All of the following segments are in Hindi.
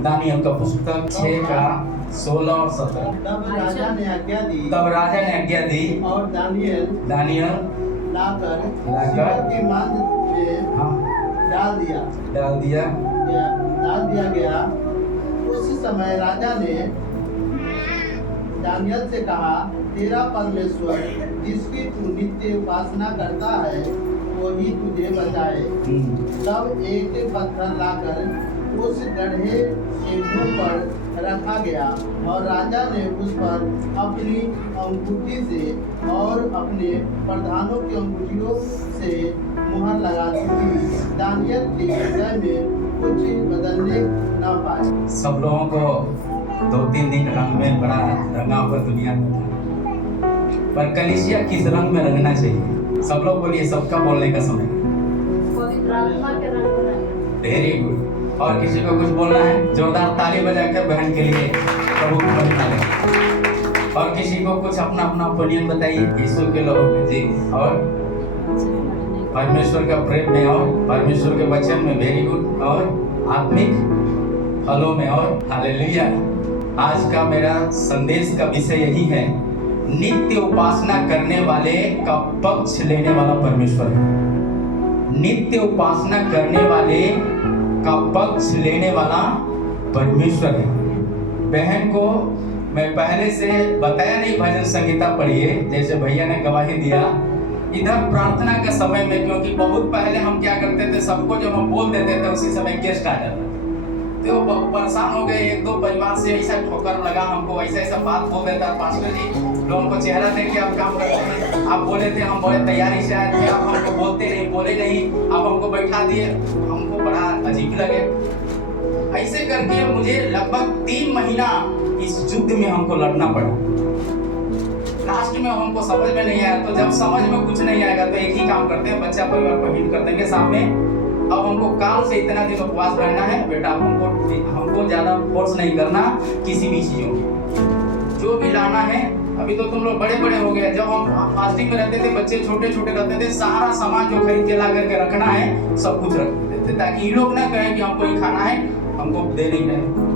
दानियल का पुस्तक 6 का 16 और 17। तब राजा ने आज्ञा दी और दानियल लाकर लाकर की मांद में हाँ डाल दिया गया। उस समय राजा ने दानियल से कहा, तेरा परमेश्वर जिसकी तू नित्य उपासना करता है वही तुझे बचाए। तब एक पत्थर लाकर उस गड्ढे के मुंह पर रखा गया और राजा ने उस पर अपनी अंगूठी से और अपने प्रधानों की अंगूठियों से मुहर लगा दी। दानियल के विषय में कुछ बदलने न पाए। सब लोगों को 2-3 दिन रंग में बड़ा रंगा हुआ दुनिया में था, पर कलीसिया किस रंग में रंगना चाहिए? सब लोग बोलिए, सबका बोलने का समय। Very good. और किसी को कुछ बोलना है? जोरदार ताली बजाकर बहन के लिए प्रभु को बधाई। और किसी को कुछ अपना अपना ओपिनियन बताइए यीशु के लोगों में जी, और परमेश्वर का प्रेम में, और परमेश्वर के वचन में। Very good. और आत्मिक फलों में, और हालेलुया। आज का मेरा संदेश का विषय यही है, नित्य उपासना करने वाले का पक्ष लेने वाला परमेश्वर है। नित्य उपासना करने वाले का पक्ष लेने वाला परमेश्वर है। बहन को मैं पहले से बताया नहीं, भजन संगीता पढ़िए, जैसे भैया ने गवाही दिया। इधर प्रार्थना के समय में, क्योंकि बहुत पहले हम क्या करते थे, सबको जब हम बोल देते थे उसी समय गेस्ट आ जाता, तो वो परेशान हो गए। 1-2 परिवार से ऐसा ठोकर लगा हमको, ऐसा बात बोल देता पास्टर जी, लोगों को चेहरा देख के आप काम करते हैं। आप बोले थे, हम बड़े तैयारी से आए थे, आप हमको बोलते नहीं, बोले नहीं, आप हमको बैठा दिए, हमको बड़ा अजीब लगे। ऐसे करके मुझे लगभग 3 महीना इस युद्ध में हमको लड़ना पड़ा। लास्ट में हमको समझ में नहीं आया, तो जब समझ में कुछ नहीं आएगा तो एक ही काम करते हैं, बच्चा परिवार को हिट कर देंगे सामने। अब हमको काल से इतना दिन उपवास रहना है बेटा, हमको ज्यादा फोर्स नहीं करना किसी भी चीजों की, जो भी लाना है। अभी तो तुम लोग बड़े बड़े हो गए, जब हम फास्टिंग में रहते थे, बच्चे छोटे छोटे रहते थे, सारा सामान जो खरीद के ला करके रखना है सब कुछ रख देते, ताकि ये लोग ना कहें कि हमको ये खाना है, हमको दे नहीं रहे।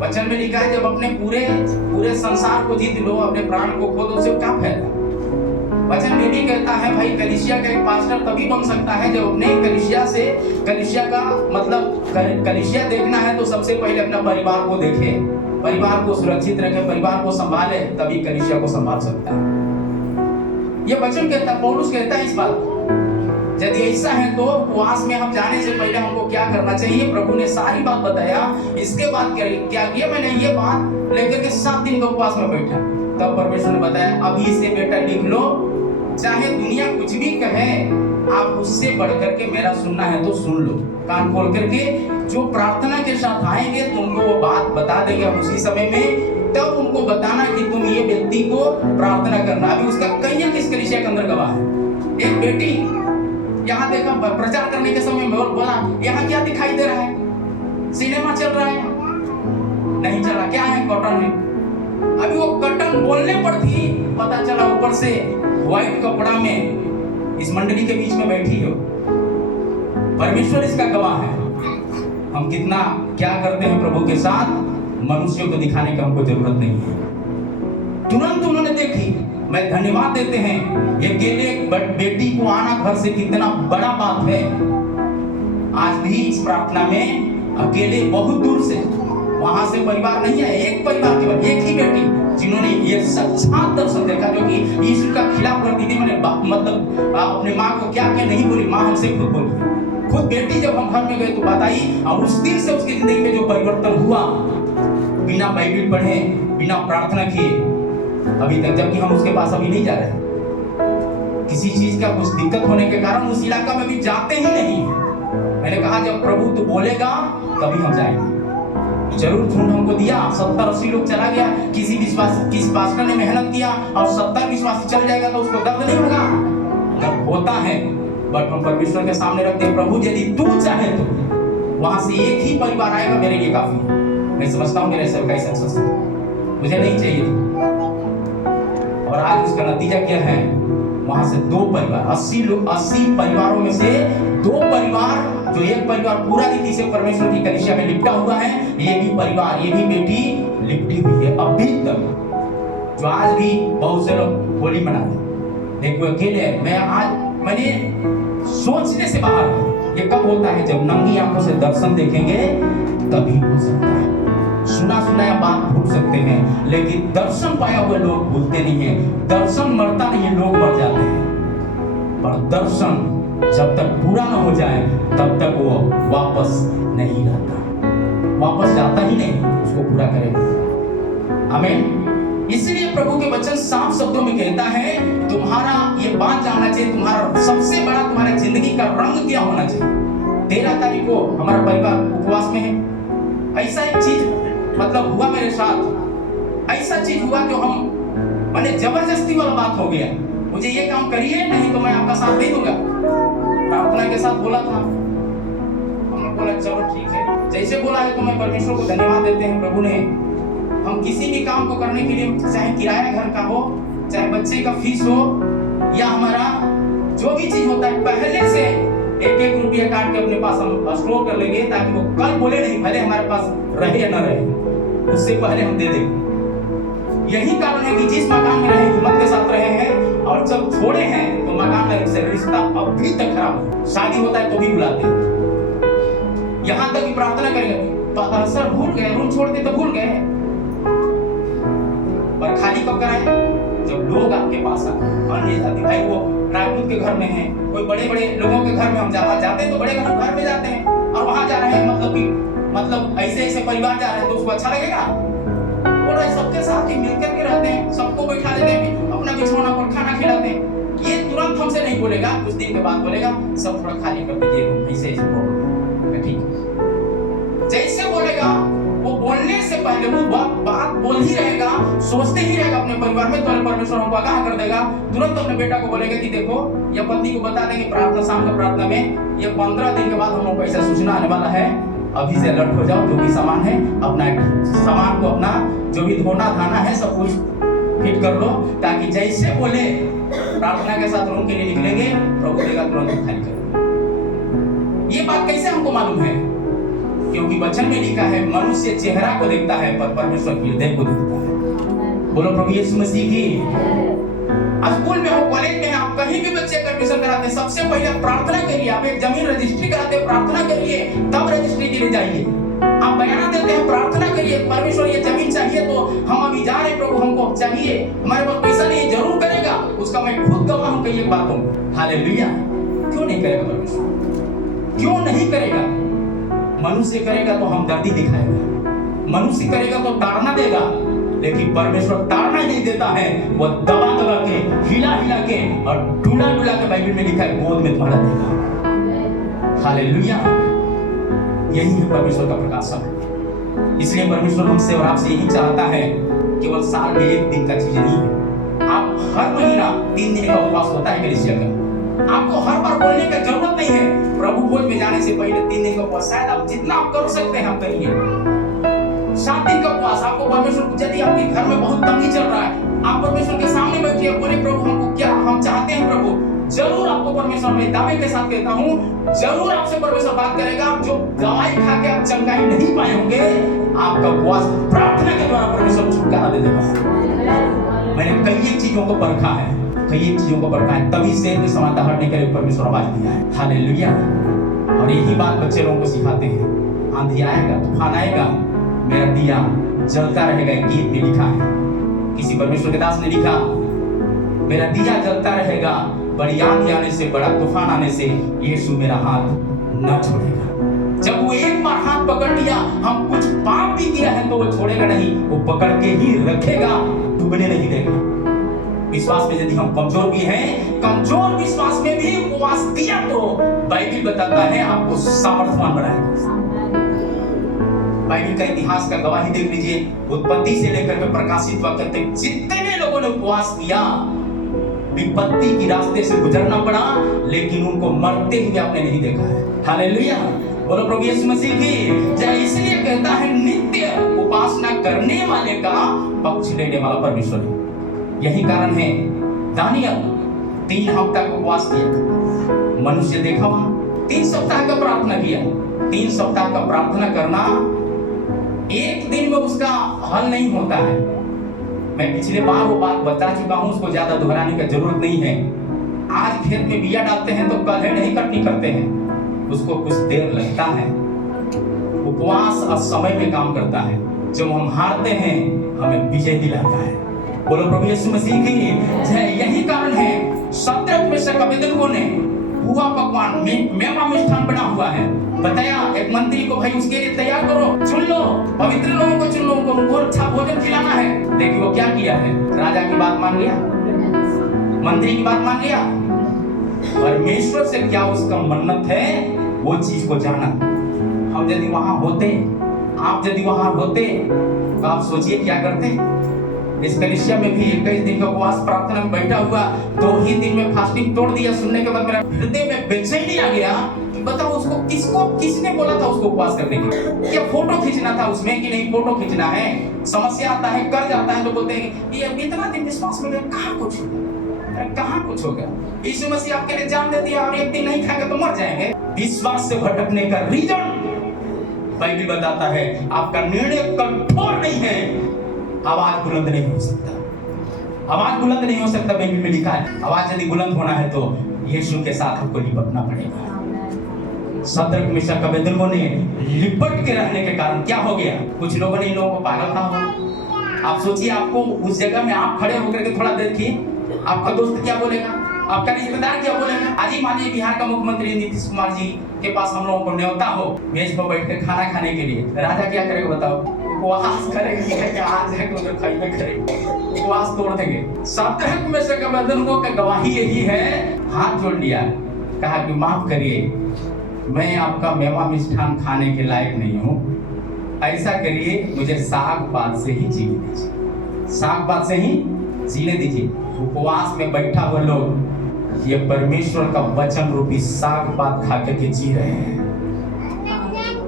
वचन में लिखा है, जब अपने पूरे संसार को जीत लो, अपने प्राण को खो दो, उससे क्या फायदा? वचन में भी कहता है भाई, कलीसिया का एक पास्टर तभी बन सकता है जब अपने कलीसिया का मतलब कलीसिया देखना है तो सबसे पहले अपना परिवार को देखे, परिवार को सुरक्षित रखे, परिवार को संभाले, तभी कलीसिया को संभाल सकता है। ये वचन कहता है, पौलुस कहता है इस बात। यदि ऐसा है तो उपवास में हम जाने से पहले हमको क्या करना चाहिए? प्रभु ने सारी बात बताया। इसके बाद क्या किया? मैंने ये बात लेकर के 7 दिन का उपवास में बैठा। तब परमेश्वर ने बताया, अभी से बेटा लिख लो, चाहे दुनिया कुछ भी कहे, आप उससे बढ़कर के मेरा सुनना है तो सुन लो, कान खोल करके। जो प्रार्थना के साथ आएंगे तुमको वो बात बता देंगे उसी समय में, तब उनको बताना कि तुम ये व्यक्ति को प्रार्थना करना। अभी उसका कहीं किस कलीसिया के अंदर गवाह है। एक बेटी यहाँ देखा, प्रचार करने के समय में बोला, यहाँ क्या दिखाई दे रहा है? सिनेमा चल रहा है? नहीं चला। क्या है? कॉटन है। अभी वो कॉटन बोलने पर थी, पता चला ऊपर से व्हाइट कपड़ा में इस मंडली के बीच में बैठी हो। परमेश्वर इसका गवाह है। हम कितना क्या करते हैं प्रभु के साथ, मनुष्यों को दिखाने की हमको जरूरत नहीं है। तुरंत उन्होंने देखी। मैं धन्यवाद देते हैं, ये अकेले बेटी को आना घर से कितना बड़ा बात है। आज भी इस प्रार्थना में अकेले बहुत दूर से, वहां से परिवार नहीं है, एक परिवार केवल एक ही बेटी जिन्होंने ये साक्षात दर्शन देखा, जो कि यीशु का खिलाफ करती थी। मैंने मतलब अपने माँ को क्या नहीं बोली, माँ हमसे खुद बोली। खुद बेटी जब हम घर में गए तो बताई, और उस दिन से उसकी जिंदगी में जो परिवर्तन हुआ, बिना बाइबल पढ़े, बिना प्रार्थना किए अभी तक, जबकि हम उसके पास अभी नहीं जा रहे। किसी चीज का कुछ दिक्कत होने के कारण उस इलाका में भी जाते ही नहीं। मैंने कहा जब प्रभु तो बोलेगा तभी हम जाएंगे। जरूर झूठ हमको दिया, 70-80 लोग चला गया। किसी पास्टर ने मेहनत किया और 70 विश्वासी चल जाएगा तो उसको दर्द नहीं होगा? दर्द होता है, बट हम परमेश्वर के सामने रखते हैं, प्रभु यदि तू चाहे तो वहां से एक ही परिवार आएगा, मेरे लिए काफी है। मैं समझता हूँ मेरे सेवकाई सक्सेस मुझे नहीं चाहिए। और आज उसका नतीजा क्या है? वहां से 2 परिवार 80 परिवारों में से 2 परिवार, जो एक परिवार पूरा रीति से परमेश्वर की कलीसिया में लिपटा हुआ है, ये भी परिवार, ये भी बेटी लिपटी हुई है अभी तक। जो आज भी बहुत से लोग होली मनाते हैं, लेकिन वो अकेले है। मैंने सोचने से बाहर है। ये कब होता है? जब नंगी आंखों से दर्शन देखेंगे तभी हो सकता है। सुना सुनाया बात भूल सकते हैं, लेकिन दर्शन पाया हुए लोग भूलते नहीं है। दर्शन मरता नहीं है, लोग मर जाते हैं, पर दर्शन जब तक पूरा न हो जाए तब तक वो वापस नहीं आता, वापस जाता ही नहीं, उसको पूरा करेगा। आमीन। इसलिए प्रभु के वचन साफ शब्दों में कहता है, तुम्हारा ये बात जानना चाहिए, तुम्हारा सबसे बड़ा तुम्हारे जिंदगी का रंग क्या होना चाहिए। 13 तारीख को हमारा परिवार उपवास में है। ऐसा एक चीज मतलब हुआ मेरे साथ, ऐसा चीज हुआ कि हम मैंने जबरदस्ती वाला बात हो गया, मुझे ये काम करिए नहीं तो मैं आपका साथ नहीं दूंगा। प्रार्थना के साथ बोला था, हमने बोला चलो ठीक है, जैसे बोला है तो मैं परमेश्वर को धन्यवाद देते हैं। प्रभु ने हम किसी भी काम को करने के लिए, चाहे किराया घर का हो, चाहे बच्चे का फीस हो, या हमारा जो भी चीज होता है, पहले से 1-1 रुपया काट के अपने पास हम स्टोर कर लेंगे, ताकि वो कल बोले नहीं, भले हमारे पास रहे या न रहे, उससे पहले हम दे देंगे। यही कारण है कि जिस मकान में रहे हिम्मत के साथ रहे हैं, और जब छोड़े हैं तो मकान से रिश्ता अभी तक खराब है। शादी होता है तो भी बुलाते हैं, यहाँ तक कि प्रार्थना करेंगे तो सर भूल गए, रूम छोड़ते तो भूल गए, पर खाली कब कराए? जब लोग आपके पास आते। भाई वो राजपूत के घर में है, कोई बड़े बड़े लोगों के घर में हम जाते हैं तो बड़े घर में जाते हैं, और वहां जा रहे हैं मतलब ऐसे परिवार जा रहे हैं तो उसको अच्छा लगेगा? और सबके साथ ही मिलकर के रहते हैं, सबको बैठा देते हैं, अपना बिछौना पर खाना खिलाते हैं। ये तुरंत हमसे नहीं बोलेगा, कुछ दिन के बाद बोलेगा सब थोड़ा खाली कर दीजिए, ऐसे ठीक है। जैसे बोलेगा वो बोलने से पहले वो बात बोल ही रहेगा, सोचते ही रहेगा अपने परिवार में, तो परमेश्वर हमको आगाह कर देगा। तुरंत अपने बेटा को बोलेगा कि देखो, या पत्नी को बता देंगे प्रार्थना, शाम का प्रार्थना में, ये 15 दिन के बाद हम लोग को ऐसा सूचना आने वाला है, अभी से अलर्ट हो जाओ, जो भी सामान है अपना सामान को, अपना जो भी धोना धाना है सब कुछ फिट कर लो, ताकि जैसे बोले प्रार्थना के साथ रूम के लिए निकलेंगे, प्रभु देगा तुरंत खाली कर। ये बात कैसे हमको मालूम है? क्योंकि वचन में लिखा है, मनुष्य चेहरा को देखता है पर परमेश्वर हृदय को देखता है। बोलो प्रभु यीशु मसीह की। स्कूल में हो, कॉलेज में, आप कहीं भी बच्चे का एडमिशन कराते हैं, सबसे पहले प्रार्थना करिए। आप एक जमीन रजिस्ट्री कराते हैं, प्रार्थना करिए, तब रजिस्ट्री के लिए जाइए। आप बयान देते हैं, प्रार्थना करिए, परमेश्वर ये जमीन चाहिए तो हम अभी जा रहे हैं, प्रभु हमको चाहिए, हमारे पास पैसा नहीं, जरूर करेगा, उसका मैं खुद गवाह हूं कई बातों में। हालेलुया। क्यों नहीं करेगा परमेश्वर? क्यों नहीं करेगा? मनुष्य करेगा तो हमदर्दी दिखाएगा, मनुष्य करेगा तो ताड़ना देगा, लेकिन परमेश्वर ताड़ना नहीं देता है, वो दबा दबा के, हिला हिला के और डुला डुला के, बाइबल में लिखा है, गोद में तुम्हारा देगा। हालेलुया। यही है परमेश्वर का प्रकाशन। इसलिए परमेश्वर हमसे और आपसे यही चाहता है, केवल साल में 1 दिन का चीज नहीं है। आप हर महीना 3 दिन का उपवास होता है कलीसिया का, आपको हर बार बोलने की जरूरत नहीं है। प्रभु भोज में जाने से पहले 3 दिन का उपवास, शायद आप जितना आप कर सकते हैं आप करिए। 7 दिन का उपवास आपको परमेश्वर, यदि आपके घर में बहुत तंगी चल रहा है, आप परमेश्वर के सामने बैठिए, बोले प्रभु हमको क्या हम चाहते हैं, प्रभु जरूर आपको परमेश्वर, मैं दावे के साथ कहता हूँ, जरूर आपसे परमेश्वर बात करेगा। जो दवाई खा के आप चंगाई नहीं पाए होंगे, आपका उपवास प्रार्थना के द्वारा परमेश्वर छुटकारा दे देगा। मैंने कई चीजों को परखा है, कई चीजों को परखा है, तभी से समानता हटने के लिए परमेश्वर आवाज दिया है। हालेलुया। और यही बात बच्चे लोगों को सिखाते हैं। आंधी आएगा, तूफान आएगा, मेरा दिया जलता रहेगा। एक गीत में लिखा है, किसी परमेश्वर के दास ने लिखा, मेरा दिया जलता रहेगा, बड़ी आंधी आने से, बड़ा तूफान आने से, यीशु मेरा हाथ न छोड़ेगा। जब वो एक बार हाथ पकड़ लिया, हम कुछ पाप भी किया है तो वो छोड़ेगा नहीं, वो पकड़ के ही रखेगा, डूबने नहीं देगा। विश्वास में यदि हम कमजोर भी हैं, कमजोर विश्वास में भी उपवास किया तो बाइबल बताता है आपको सामर्थ्यवान बनाएगा। बाइबल का इतिहास का गवाही देख लीजिए, उत्पत्ति से लेकर के प्रकाशित वाक्य तक जितने लोगों ने उपवास किया, विपत्ति की रास्ते से गुजरना पड़ा, लेकिन उनको मरते हुए आपने नहीं देखा है। हालेलुया। बोलो प्रभु यीशु मसीह की जय। इसलिए कहता है, नित्य उपासना करने वाले का पक्ष लेने वाला परमेश्वर है। यही कारण है दानियल 3 हफ्ता का उपवास किया। मनुष्य देखा वहां 3 सप्ताह का प्रार्थना किया। 3 सप्ताह का प्रार्थना करना एक दिन में उसका हल नहीं होता है। मैं पिछले बार वो बात बता चुका हूं, उसको ज्यादा दोहराने की जरूरत नहीं है। आज खेत में बिया डालते हैं तो कल नहीं कटनी करते हैं, उसको कुछ देर लगता है। उपवास असमय में काम करता है। जब हम हारते हैं हमें विजय दिलाता है। बोलो प्रभु यीशु मसीह की जय। यही कारण है शद्रक मेशक अबेदनगो ने हुआ पकवान मेवा मिष्ठान बना हुआ है, बताया एक मंत्री को, भाई उसके लिए तैयार करो, चुन लो, पवित्र लोगों को चुन लो, उनको अच्छा भोजन खिलाना है। देखिए वो क्या किया है, राजा की बात मान लिया, मंत्री की बात मान लिया, परमेश्वर से क्या उसका मन्नत है वो चीज को जाना। हम यदि वहां होते, आप यदि वहां होते तो आप सोचिए क्या करते। इस कलिसिया में भी 21 दिन का उपवास प्रार्थना में बैठा हुआ, 2 ही दिन में फास्टिंग तोड़ दिया। सुनने के बाद मेरा हृदय में बेचैनी आ गया कि बताओ उसको किसने बोला था उसको उपवास करने के लिए? क्या फोटो खींचना था उसमें कि नहीं फोटो खींचना है? समस्या आता है, कर्ज आता है तो बोलते हैं ये इतना दिन विश्वास में कहाँ कुछ होगा। यीशु मसीह आपके लिए जान दे दिया और एक दिन नहीं खाएंगे तो मर जाएंगे। विश्वास से भटकने का रीजन बाइबल बताता है, आपका निर्णय कठोर नहीं है, आवाज बुलंद नहीं हो सकता। आवाज बुलंद नहीं हो सकता, बाइबल में लिखा है। आवाज यदि बुलंद होना है तो यीशु के साथ आपको लिपटना पड़ेगा। शद्रक मेशक अबेदनगो ने लिपट के रहने के कारण क्या हो गया? कुछ लोगों ने इन लोगों को पागल कहा। आप सोचिए, आपको उस जगह में आप खड़े होकर के थोड़ा देखिए, आपका दोस्त क्या बोलेगा, आपका रिश्तेदार क्या बोलेगा। आज ही मानिए बिहार का मुख्यमंत्री नीतीश कुमार जी के पास हम लोगों को न्योता हो मेज पर बैठ कर खाना खाने के लिए, राजा क्या करेगा बताओ? उपवास करेंगे, आज है तो खाइए करेंगे, उपवास तोड़ देंगे। शद्रक मेशक अबेदनगो की गवाही यही है, हाथ जोड़ लिया, कहा कि माफ करिए, मैं आपका मेवा मिष्ठान खाने के लायक नहीं हूँ, ऐसा करिए मुझे साग पात से ही जीने दीजिए, साग पात से ही जीने दीजिए। उपवास में बैठा हुआ लोग ये परमेश्वर का वचन रूपी साग पात खा के जी रहे हैं।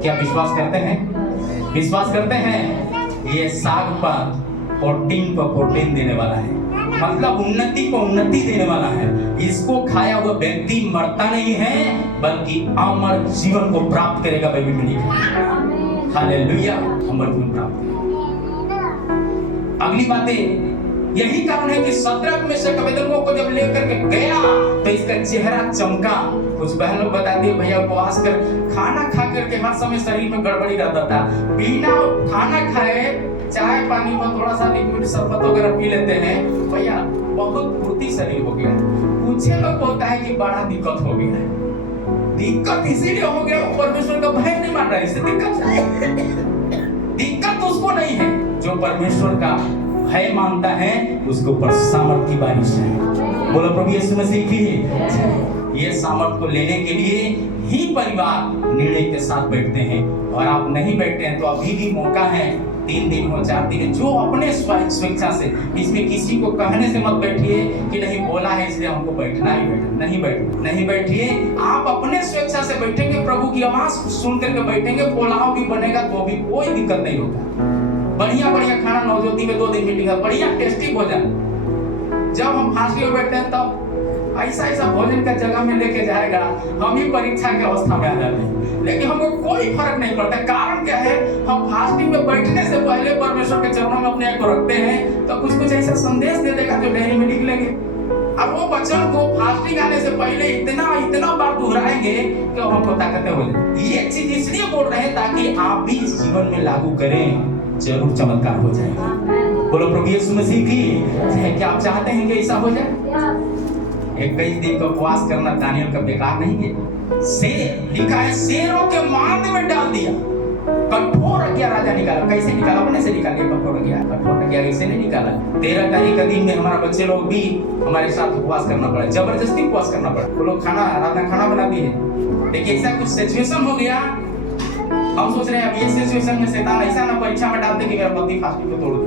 क्या विश्वास करते हैं? विश्वास करते हैं ये साग पात प्रोटीन को प्रोटीन देने वाला है, मतलब उन्नति को उन्नति देने वाला है। इसको खाया हुआ व्यक्ति मरता नहीं है बल्कि अमर जीवन को प्राप्त करेगा। बाइबल में लिखा है, हालेलुया, अमर जीवन प्राप्त। अगली बातें यही कारण है कि शद्रक मेशक अबेदनगो को जब लेकर के गया तो इसका चेहरा चमका। कुछ बहन लोग बताती है भैया उपवास कर खाना खा करके हर समय शरीर में गड़बड़ी रहता था, बिना खाना खाए चाय पानी में थोड़ा सा लिक्विड शरबत वगैरह पी लेते हैं, भैया बहुत फुर्ती शरीर हो गया। पूछे लोग बोलता है कि बड़ा दिक्कत हो गया है। दिक्कत इसीलिए हो गया परमेश्वर का भय नहीं मान रहा है, इससे दिक्कत उसको नहीं है। जो परमेश्वर का भय मानता है उसके ऊपर सामर्थ की बारिश है। बोलो प्रभु यीशु मसीह की। ये सामर्थ को लेने के लिए ही परिवार निर्णय के साथ बैठते हैं, और आप नहीं बैठते हैं तो अभी भी मौका है, 3 दिन हो 4 दिन, जो अपने स्वेच्छा से, इसमें किसी को कहने से मत बैठिए कि नहीं बोला है इसलिए हमको बैठना ही बैठना, नहीं बैठिए। आप अपने स्वेच्छा से बैठेंगे, प्रभु की आवाज सुन करके बैठेंगे, पुलाव भी बनेगा तो भी कोई दिक्कत नहीं होगा। बढ़िया खाना नवज्योति में 2 दिन मीटिंग है, बढ़िया टेस्टी भोजन। जब हम फांसी में बैठते हैं तब ऐसा भोजन का जगह में लेके जाएगा, हम ही परीक्षा की अवस्था में आ जाते हैं, लेकिन हमको कोई फर्क नहीं पड़ता। कारण क्या है? हम फास्टिंग में बैठने से पहले परमेश्वर के चरणों में अपने आप को रखते हैं तो कुछ ऐसा संदेश दे देगा जो डायरी में लिख लेंगे। अब वो वचन को फास्टिंग आने से पहले इतना बार दोहराएंगे कि हमको ताकतें हो जाए। ये चीज इसलिए बोल रहे हैं ताकि आप भी इस जीवन में लागू करें, जरूर चमत्कार हो जाएगा। बोलो प्रभु यीशु मसीह की। क्या आप चाहते हैं कि ऐसा हो जाए? 21 दिन का उपवास करना दानियल का बेकार नहीं है। शेर लिखा है, शेरों के मांद में डाल दिया, कठोर आज्ञा राजा निकाला। कैसे निकाला? अपने से निकाल के कठोर आज्ञा ऐसे नहीं निकाला। 13 तारीख का दिन में हमारा बच्चे लोग भी हमारे साथ उपवास करना पड़ा, जबरदस्ती उपवास करना पड़ा। वो लोग खाना बना दिए। देखिए ऐसा कुछ सिचुएशन हो गया, हम सोच रहे हैं अब ये सिचुएशन में शैतान ऐसा ना परीक्षा में डालते कि मेरा पति फास्टिंग को तोड़ दे।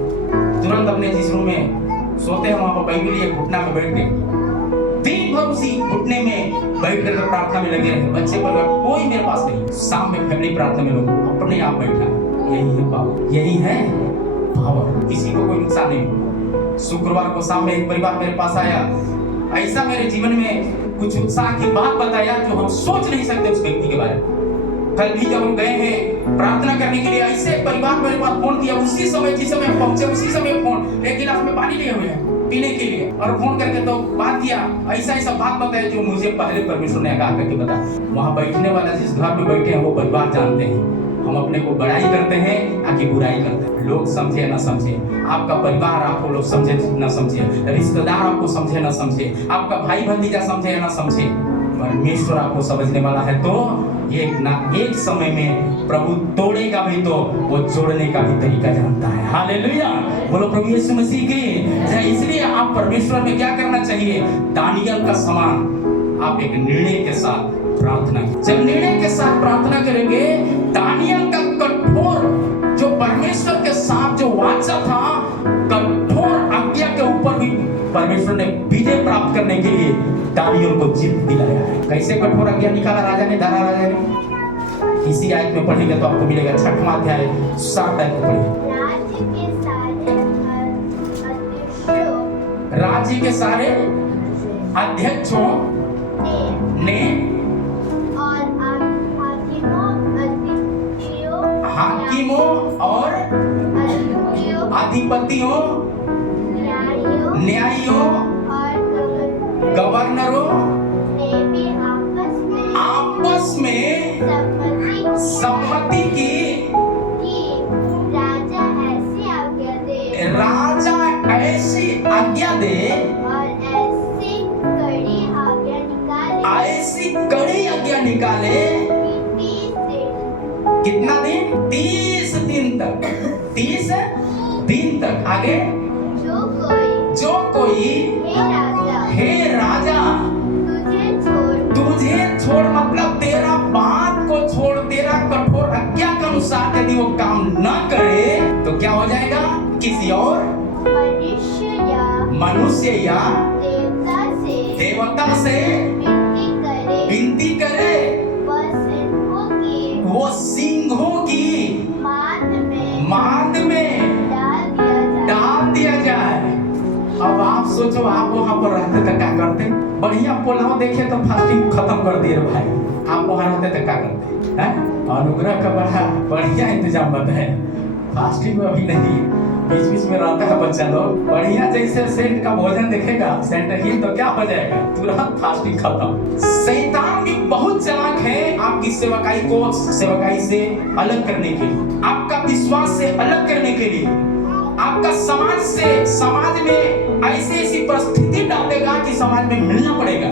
तुरंत अपने जिस रूम में सोते हैं वहां पर बाइबल लिए घुटना में बैठ गए, दिन भर उसी घुटने में बैठ कर प्रार्थना में लगे रहे। बच्चे पर कोई मेरे पास नहीं, शाम में फैमिली प्रार्थना में लोग अपने आप बैठा। यही है पावर, यही है पावर, किसी को कोई नुकसान नहीं। शुक्रवार को शाम में एक परिवार मेरे पास आया, ऐसा मेरे जीवन में कुछ उत्साह की बात बताया जो हम सोच नहीं सकते उस व्यक्ति के बारे में। कल भी जब हम गए हैं प्रार्थना करने के लिए, ऐसे परिवार मेरे पास फोन किया, उसी समय जिस समय हम पहुंचे उसी समय फोन, एक गिलास में पानी लिए हुए हैं पीने के लिए, और फोन करके तो बात किया, ऐसा ऐसा बात बताया जो मुझे पहले परमेश्वर ने आगाह करके बताया। वहाँ बैठने वाला जिस घर में बैठे हैं वो परिवार जानते हैं। हम अपने को बड़ाई करते हैं आकि बुराई करते हैं, लोग समझे ना समझे, आपका परिवार आपको लोग समझे ना समझे, रिश्तेदार आपको समझे ना समझे, आपका भाई भतीजा समझे ना समझे, परमेश्वर आपको समझने वाला है तो एक ना एक समय में प्रभु तोड़ेगा भी तो वो जोड़ने का भी तरीका जानता है। हालेलुया, बोलो प्रभु यीशु मसीह की। इसलिए आप परमेश्वर में क्या करना चाहिए, दानियल का समान आप एक निर्णय के साथ प्रार्थना। जब निर्णय के साथ प्रार्थना करेंगे, दानियल का कठोर जो परमेश्वर के साथ जो वाचा था, कठोर आज्ञा के ऊपर भी परमेश्वर ने विजय प्राप्त करने के लिए दानियल को जीत दिलाया है। कैसे कठोर आज्ञा निकाला राजा ने, दारा राजा ने? इसी आयत में पढ़ेंगे तो आपको मिलेगा, 6वां अध्याय 7 आयत पढ़ेंगे। राज्य के सारे अध्यक्षों ने हाकिमों और अधिपतियों, न्यायियों, गवर्नरों आपस में सम्मति की राजा ऐसी आज्ञा दे, ऐसी कड़ी आज्ञा निकाले। कितना दिन? 30 दिन तक, 30 दिन तक। आगे जो कोई हे राजा तुझे छोड़, मतलब तेरा बात को छोड़, तेरा कठोर आज्ञा के अनुसार यदि वो काम न करे तो क्या हो जाएगा? किसी और मनुष्य या देवता से विनती करे, वो सिंहों की मांद में डाल दिया जाए। अब आप सोचो, आप वहां पर रहते तो क्या करते? बढ़िया पुलाव देखे तो फास्टिंग खत्म कर दिए भाई। आप वहां रहते तो क्या करते हैं? अनुग्रह का बड़ा बढ़िया इंतजाम बता है, फास्टिंग में अभी नहीं, बीच बीच में रहता है बच्चा लोग। बढ़िया जैसे सेंट का भोजन देखेगा सेंटहीन तो क्या हो जाएगा? तुरंत फास्टिंग खत्म। शैतान भी बहुत चालाक है आपकी सेवकाई को सेवकाई से अलग करने के लिए, आपका विश्वास से अलग करने के लिए, आपका समाज में ऐसी ऐसी परिस्थिति डाल देगा कि समाज में मिलना पड़ेगा।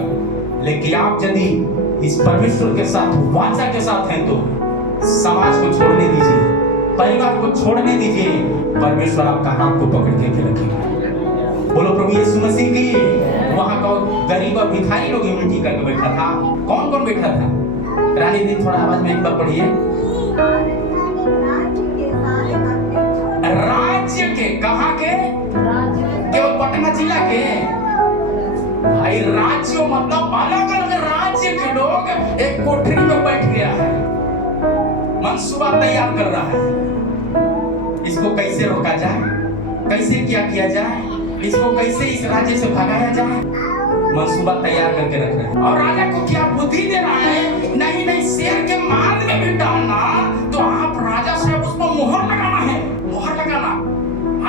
लेकिन आप यदि इस परमेश्वर के साथ वाचा के साथ हैं तो समाज को छोड़ने दीजिए, परिवार को छोड़ने दीजिए, परमेश्वर आपका हाथ को पकड़ के रखेगा। बोलो प्रभु यीशु मसीह की। वहां का गरीब और भिखारी लोग यूनिटी करके बैठा था। कौन कौन बैठा था? रानी दी थोड़ा आवाज में एक बार पढ़िए। राज्य के, कहाँ के? केवल पटना जिला के? भाई राज्यों मतलब अलग अलग राज्य के लोग एक कोठरी में बैठ गया है, मंसूबा तैयार कर रहा है। इसको कैसे रोका जाए, कैसे क्या किया जाए, इसको कैसे इस राज्य से भगाया जाए, मंसूबा तैयार करके रख रहे हैं। और राजा को क्या बुद्धि दे रहा है? नहीं नहीं, शेर के मांद में भी डालना तो आप राजा साहब उसको मोहर लगाना है, मोहर लगाना।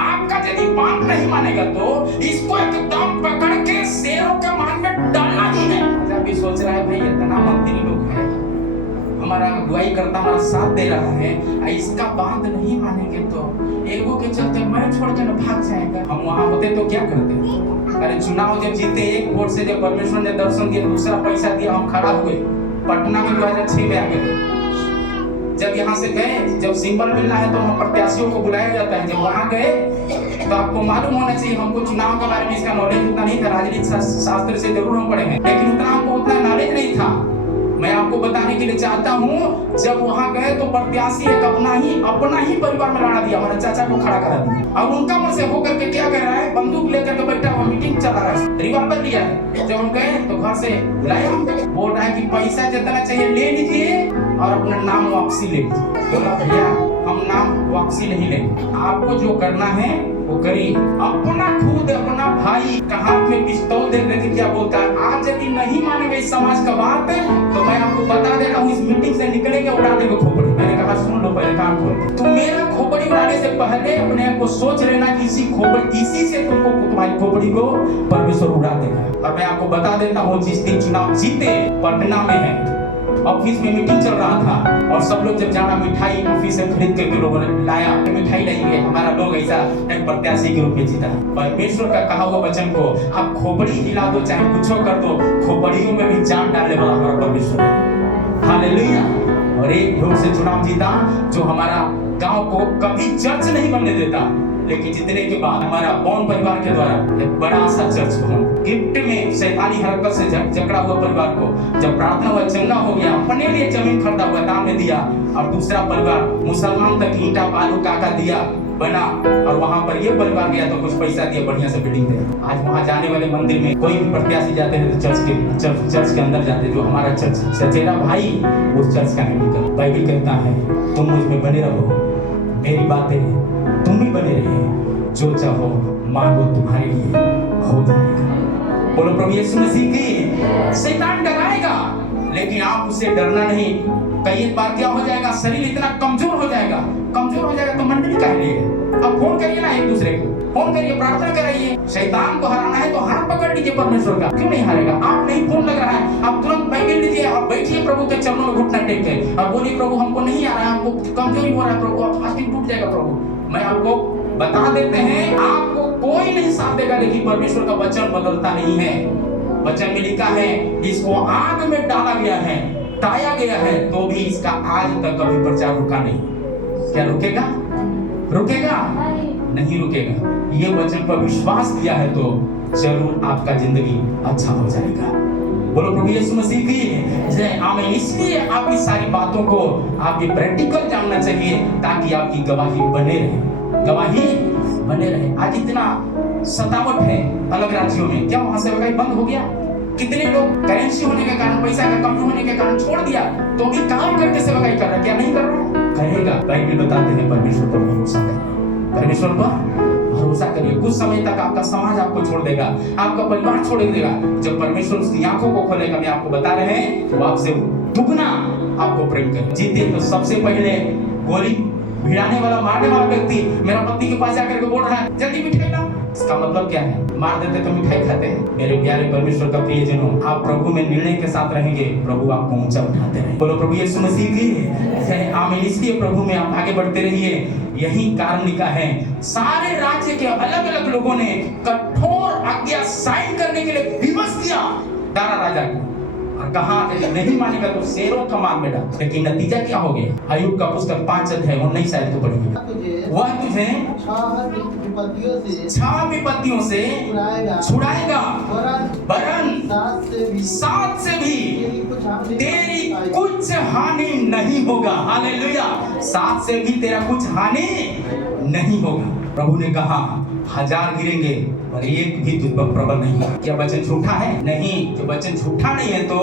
आपका यदि बात नहीं मानेगा तो इसको एकदम पकड़ के शेरों के मांद में डालना ही है। राजा भी सोच रहा है भाई इतना मंत्री लोग है, हमारा अगुवाई करता, हमारा साथ दे रहा है, इसका बात नहीं मानेंगे तो एगो के चलते मैं छोड़ के न भाग जाएगा। हम वहां होते तो क्या करते? अरे चुनाव जब जीते, एक वोट से जब परमेश्वर ने दर्शन दिया, दूसरा पैसा दिया, हम खड़ा हुए पटना में 2006 में आ गए। जब यहाँ से गए, जब सिंबल मिलना है तो हम प्रत्याशियों को बुलाया जाता है। जब वहां गए तो आपको मालूम होना चाहिए, हमको चुनाव के बारे में इसका नॉलेज उतना नहीं था, राजनीति शास्त्र से जरूर हम पढ़े हैं, लेकिन उतना हमको उतना नॉलेज नहीं था। मैं आपको बताने के लिए चाहता हूँ, जब वहां गए तो प्रत्याशी एक अपना ही परिवार में लड़ा दिया, हमारे चाचा को खड़ा करा दिया। अब उनका मन से होकर के क्या कर रहा है? बंदूक लेकर के बैठा हुआ मीटिंग चला रहा है, रिवॉल्वर लिया है। जब हम गए तो घर से बुलाया, बोल रहा है कि पैसा जितना चाहिए ले लीजिए और अपना नाम वापसी ले लीजिए। बोला भैया हम नाम वापसी नहीं लेंगे, आपको जो करना है वो करी। अपना खुद अपना भाई का हाथ में पिस्तौल दे देके क्या बोलता है, आज यदि नहीं मानेंगे इस समाज का बात तो मैं आपको बता दे रहा हूँ, इस मीटिंग से निकलेंगे उड़ा देंगे खोपड़ी। मैंने कहा सुन लो पहले कान खोल, तुम मेरा खोपड़ी उड़ाने से पहले अपने आप को सोच लेना कि इसी से तुमको तुम्हारी खोपड़ी को परमेश्वर उड़ा देगा। और मैं आपको बता देता हूँ, जिस दिन चुनाव जीते पटना में है, ऑफिस में मीटिंग चल रहा था और सब लोग जब जाना मिठाई ऑफिस से खरीद के लोगों ने लाया, मिठाई लाएंगे, हमारा लोग ऐसा एक प्रत्याशी के रूप में जीता। परमेश्वर का कहा हुआ वचन को आप खोपड़ी हिला दो चाहे कुछ कर दो, खोपड़ियों में भी जान डालने वाला हमारा परमेश्वर है। हालेलुया। और एक लोग से चुनाव जीता जो हमारा गांव को कभी चर्च नहीं बनने देता, लेकिन जीतने के बाद हमारा पौन परिवार के द्वारा एक बड़ा सा चर्च भवन गिफ्ट में शैतानी हरकत से जकड़ा हुआ परिवार को जब प्रार्थना हुआ चंगा हो गया, अपने लिए जमीन खरीदा हुआ दाम में दिया, और दूसरा परिवार मुसलमान तक ईंटा बालू काका दिया बना, और वहां पर ये परिवार गया तो कुछ पैसा दिया, बढ़िया से बिल्डिंग दे। आज वहां जाने वाले मंदिर में कोई भी प्रत्याशी जाते हैं तो चर्च के अंदर जाते, जो हमारा चर्च सचेरा भाई उस चर्च का नहीं कर। बाइबल कहता है तुम मुझ में बने रहो, मेरी बातें तुम भी बने रहे, जो चाहो मांगो तुम्हारे लिए हो जाएगा। बोलो प्रभु यीशु मसीह की। शैतान डराएगा लेकिन आप उससे डरना नहीं। कई बार क्या हो जाएगा, शरीर इतना कमजोर हो जाएगा तो मंडली का लिए अब फोन करिए ना, एक दूसरे को फोन करिए, प्रार्थना कराइए। शैतान को हराना है तो हाथ पकड़ लीजिए परमेश्वर का, क्यों नहीं हारेगा। आप नहीं फोन लग रहा है, आप तुरंत बाइबल लीजिए और बैठिए प्रभु के चरणों में घुटना टेक के और बोलिए प्रभु हमको नहीं आ रहा है, हमको कमजोरी हो रहा है प्रभु, अब फास्टिंग टूट जाएगा प्रभु। मैं आपको बता देते हैं, आपको कोई नहीं साथ देगा, लेकिन परमेश्वर का वचन बदलता नहीं है। वचन में लिखा है इसको आग में डाला गया है, ताया गया है, तो भी इसका आज तक कभी प्रचार रुका नहीं। क्या रुकेगा? नहीं रुकेगा। ये वचन पर विश्वास किया है तो जरूर आपका जिंदगी अच्छा हो जाएगा। बोलो प्रभु यीशु मसीह की जय। आमीन। इसलिए आपकी सारी बातों को आपकी प्रैक्टिकल जानना चाहिए ताकि आपकी गवाही बने रहे। आज इतना सतावट है अलग राज्यों में, क्या वहां से बंद हो गया? कितने लोग करेंसी होने के कारण, पैसा का कमी होने के कारण छोड़ दिया, तो भी काम करके सेवकाई कर रहा है, क्या नहीं कर रहा है? करेगा। बाइबल बताते हैं परमेश्वर पर भरोसा करिए, परमेश्वर पर भरोसा करिए। कुछ समय तक आपका समाज आपको छोड़ देगा, आपका परिवार छोड़ देगा, जब परमेश्वर उसकी आंखों को खोलेगा, मैं आपको बता रहे हैं, वो आपसे दुगना आपको प्रेम करेगा। जीते तो सबसे पहले गोली भिड़ाने वाला, मारने वाला व्यक्ति मेरा पत्नी के पास जाकर के बोल रहा है जल्दी मिठाई लाओ, इसका मतलब क्या है? मार देते तो मिठाई खाते हैं। मेरे प्यारे परमेश्वर का प्रियजनों, आप प्रभु में निर्णय के साथ रहेंगे, प्रभु आपको ऊंचा उठाते रहेंगे। बोलो प्रभु यीशु मसीह की आमीन। इसलिए प्रभु में आप आगे बढ़ते रहिए। यही कारण लिखा है, सारे राज्य के अलग अलग लोगों ने कठोर आज्ञा साइन करने के लिए विवश किया दारा राजा को, और कहा नहीं मानेगा तो शेरों का मार में डाल। लेकिन नतीजा क्या हो गया? अय्यूब का पुस्तक 5 अध्याय 19 आयत को पढ़िए। वह तुझे 6 विपत्तियों से छुड़ाएगा, वरन 7 से भी तेरी कुछ हानि नहीं होगा। हालेलुया। 7 से भी तेरा कुछ हानि नहीं होगा। प्रभु ने कहा 1000 गिरेंगे और एक भी तुझ पर प्रबल नहीं होगा। क्या वचन झूठा है? नहीं। जो वचन झूठा नहीं है तो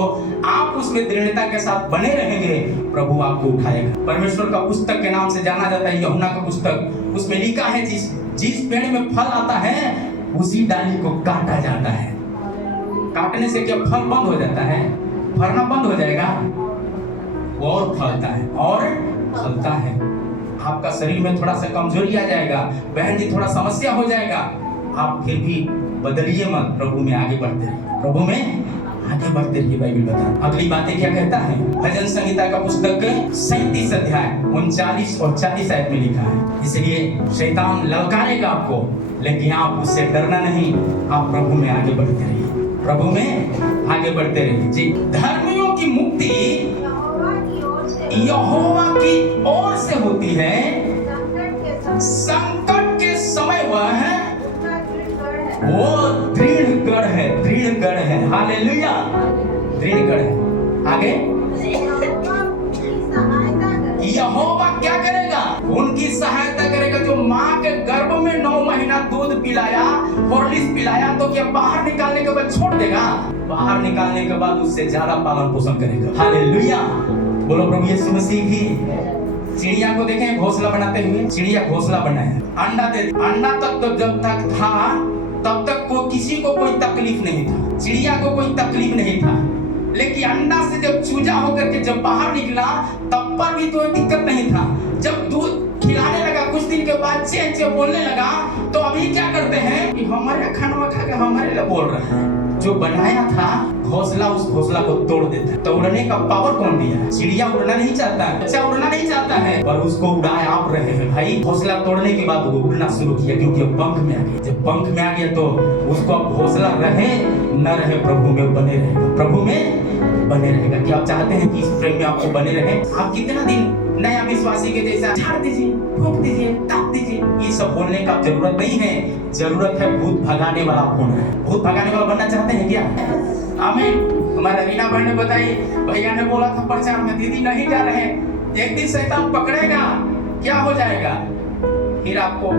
आप उसमें दृढ़ता के साथ बने रहेंगे, प्रभु आपको उठाएगा। परमेश्वर का पुस्तक के नाम से जाना जाता है यूहन्ना का पुस्तक। उसमें लिखा है जिस पेड़ में फल आता है उसी डाली को काटा जाता है। काटने से क्या फल बंद हो जाता है? फलना बंद हो जाएगा? वो और फलता है और फलता है। आपका शरीर में थोड़ा सा कमजोरी आ जाएगा, बहन जी थोड़ा समस्या हो जाएगा, आप फिर भी बदलिए मत, प्रभु में आगे बढ़ते रहिए, प्रभु में आगे बढ़ते रहिए। बाइबल बता अगली बातें क्या कहता है? भजन संहिता का पुस्तक 37 अध्याय 39 और 40 आयत में लिखा है, इसलिए शैतान ललकारेगा आपको, लेकिन आप उससे डरना नहीं, आप प्रभु में आगे बढ़ते रहिए, प्रभु में आगे बढ़ते रहिए। जी, धर्मियों की मुक्ति यहोवा की ओर से होती है, संकट के समय वह वो दृढ़ गढ़ है। हालेलुया। दृढ़ गढ़ है। आगे यहोवा क्या करेगा? उनकी सहायता करेगा। जो माँ के गर्भ में 9 महीना दूध पिलाया, हॉर्लिक्स पिलाया, तो क्या बाहर निकालने के बाद छोड़ देगा? बाहर निकालने के बाद उससे ज्यादा पालन पोषण करेगा। हालेलुया। बोलो प्रभु यीशु मसीह की चिड़िया को देखें घोंसला बनाते हुए, चिड़िया घोंसला बनाया, अंडा दे, अंडा तक तो जब तक था तब तक को किसी को कोई तकलीफ नहीं था, चिड़िया को कोई तकलीफ नहीं था। लेकिन अंडा से जब चूजा होकर के जब बाहर निकला तब पर भी तो दिक्कत नहीं था। जब दूध खिलाने लगा कुछ दिन के बाद चे चे बोलने लगा, तो अभी क्या करते हैं कि हमारे खाना खा के हमारे लिए बोल रहे हैं। जो बनाया था घोंसला, उस घोंसला को तोड़ देता है। तो उड़ने का पावर कौन दिया? चिड़िया उड़ना नहीं चाहता है, बच्चा उड़ना नहीं चाहता है, पर उसको उड़ाए आप रहे हैं भाई। घोंसला तोड़ने के बाद वो उड़ना शुरू किया, क्योंकि अब पंख में आ गया। जब पंख में आ गया तो उसको अब घोंसला रहे न रहे प्रभु में बने रहेगा, प्रभु में बने रहेगा। क्या आप चाहते हैं कि इस प्रेम में आपको बने रहे? आप कितना दिन नया विश्वासी के जैसा झाड़ दीजिए, फूंक दीजिए, ताप दीजिए, ये सब बोलने का जरूरत नहीं है। जरूरत है भूत भगाने वाला होना है। भूत भगाने वाला बनना चाहते हैं क्या? आमीन। हमारा रीना बहन ने बताई, भैया ने बोला था प्रचार में, दीदी नहीं जा रहे, एक दिन शैतान पकड़ेगा, क्या हो जाएगा? फिर आपको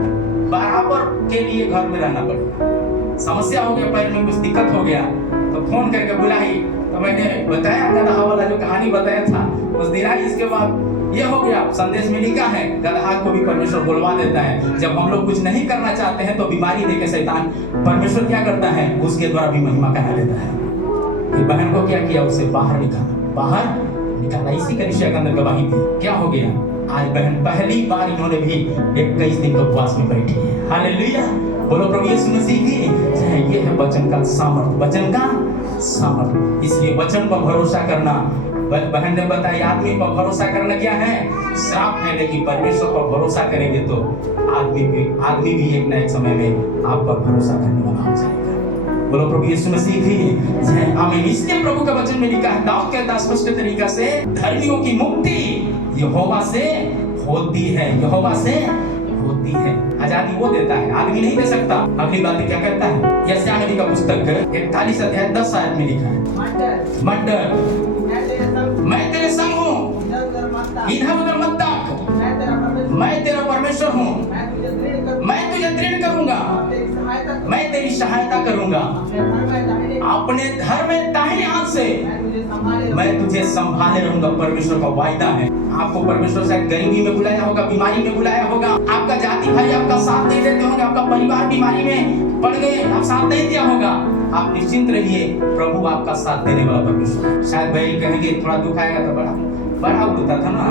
बराबर के लिए घर में रहना पड़ेगा। समस्या हो गया, पैर में कुछ दिक्कत हो गया तो फोन करके बुलाई, तो मैंने बताया गदहा वाला जो कहानी बताया था उस दिन आई। इसके बाद ये हो गया, संदेश में लिखा है गदहा को भी परमेश्वर बुलवा देता है। जब हम लोग कुछ नहीं करना चाहते हैं तो बीमारी देके शैतान परमेश्वर क्या करता है, उसके द्वारा भी महिमा करा देता है। फिर बहन को क्या किया, उसे बाहर निकाला। इसी कलीसिया के अंदर गवाही दी। क्या हो गया? आज बहन पहली बार इन्होंने भी 21 दिन के उपवास में बैठी है। हालेलुया, बोलो प्रभु यीशु मसीह की जय। ये है वचन का सामर्थ, वचन का सामर्थ। इसलिए वचन पर भरोसा करना, बहन ने बताया आदमी पर भरोसा करना क्या है? श्राप है। लेकिन परमेश्वर पर भरोसा करेंगे तो आदमी भी एक न एक समय में आप पर भरोसा करने वाला हो जाएगा। बोलो प्रभु यीशु मसीह की जय। आमीन। इसलिए प्रभु का वचन में लिखा है, दाऊद कहता है स्पष्ट तरीका से, धर्मियों की मुक्ति यहोवा से होती है, यहोवा से होती है। आजादी वो देता है, आदमी नहीं दे सकता। अगली बात क्या कहता है? यशायाह नबी का पुस्तक 41 अध्याय 10 आयत में लिखा है, मत डर, मैं तेरे संग हूँ, इधर उधर मत ताक, मैं तेरा परमेश्वर हूँ, मैं तुझे दृढ़ करूंगा, मैं तेरी सहायता करूंगा, अपने घर में दाहिने हाथ से मैं तुझे संभाले रहूंगा। परमेश्वर का वायदा है। आपको परमेश्वर शायद गरीबी में बुलाया होगा, बीमारी में बुलाया होगा, आपका जाति भाई आपका साथ नहीं देते होंगे, आपका परिवार बीमारी में पड़ गए, आप साथ नहीं दिया होगा। आप निश्चिंत रहिए, प्रभु आपका साथ देने वाला परमेश्वर। शायद भाई कहेंगे थोड़ा दुख आएगा तो बड़ा उड़ता था ना,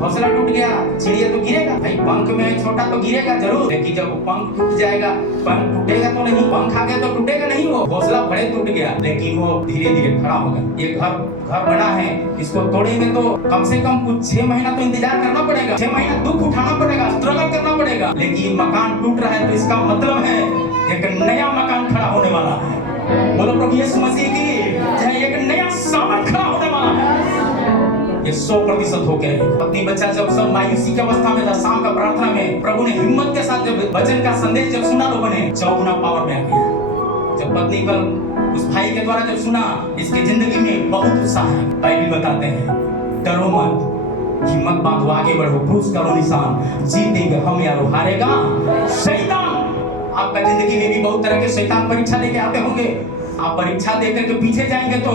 हौसला टूट गया, चिड़िया तो गिरेगा भाई, पंख में छोटा तो गिरेगा जरूर, लेकिन जब पंख टूट जाएगा, पंख टूटेगा तो नहीं, पंख आ गया तो टूटेगा नहीं, वो हौसला भले टूट गया, लेकिन वो धीरे धीरे खड़ा होगा। ये घर बना है, इसको तोड़ेंगे तो कम से कम कुछ 6 महीना तो इंतजार करना पड़ेगा, 6 महीना दुख उठाना पड़ेगा, स्ट्रगल करना पड़ेगा। लेकिन मकान टूट रहा है तो इसका मतलब है एक नया मकान खड़ा होने वाला है। बोलो प्रभु यीशु मसीह की जय। एक नया सामर्थ खड़ा होने वाला है। ये 100% हो गया। पत्नी बच्चा जब सब मायूसी की अवस्था में था, शाम का प्रार्थना में प्रभु ने हिम्मत के साथ जब वचन का संदेश जब सुना, लोगों ने 4 गुना पावर में आ गया। जब पत्नी कल उस भाई के द्वारा जब सुना, इसकी जिंदगी में बहुत उत्साह है। बाइबल बताते हैं, डरो मत, हिम्मत बांधो, आगे बढ़ो, क्रूस करो निशान, जीतेंगे हम यारो, हारेगा शैतान। आपका जिंदगी में भी बहुत तरह के शैतान परीक्षा लेके आते होंगे। आप परीक्षा देकर के पीछे जाएंगे तो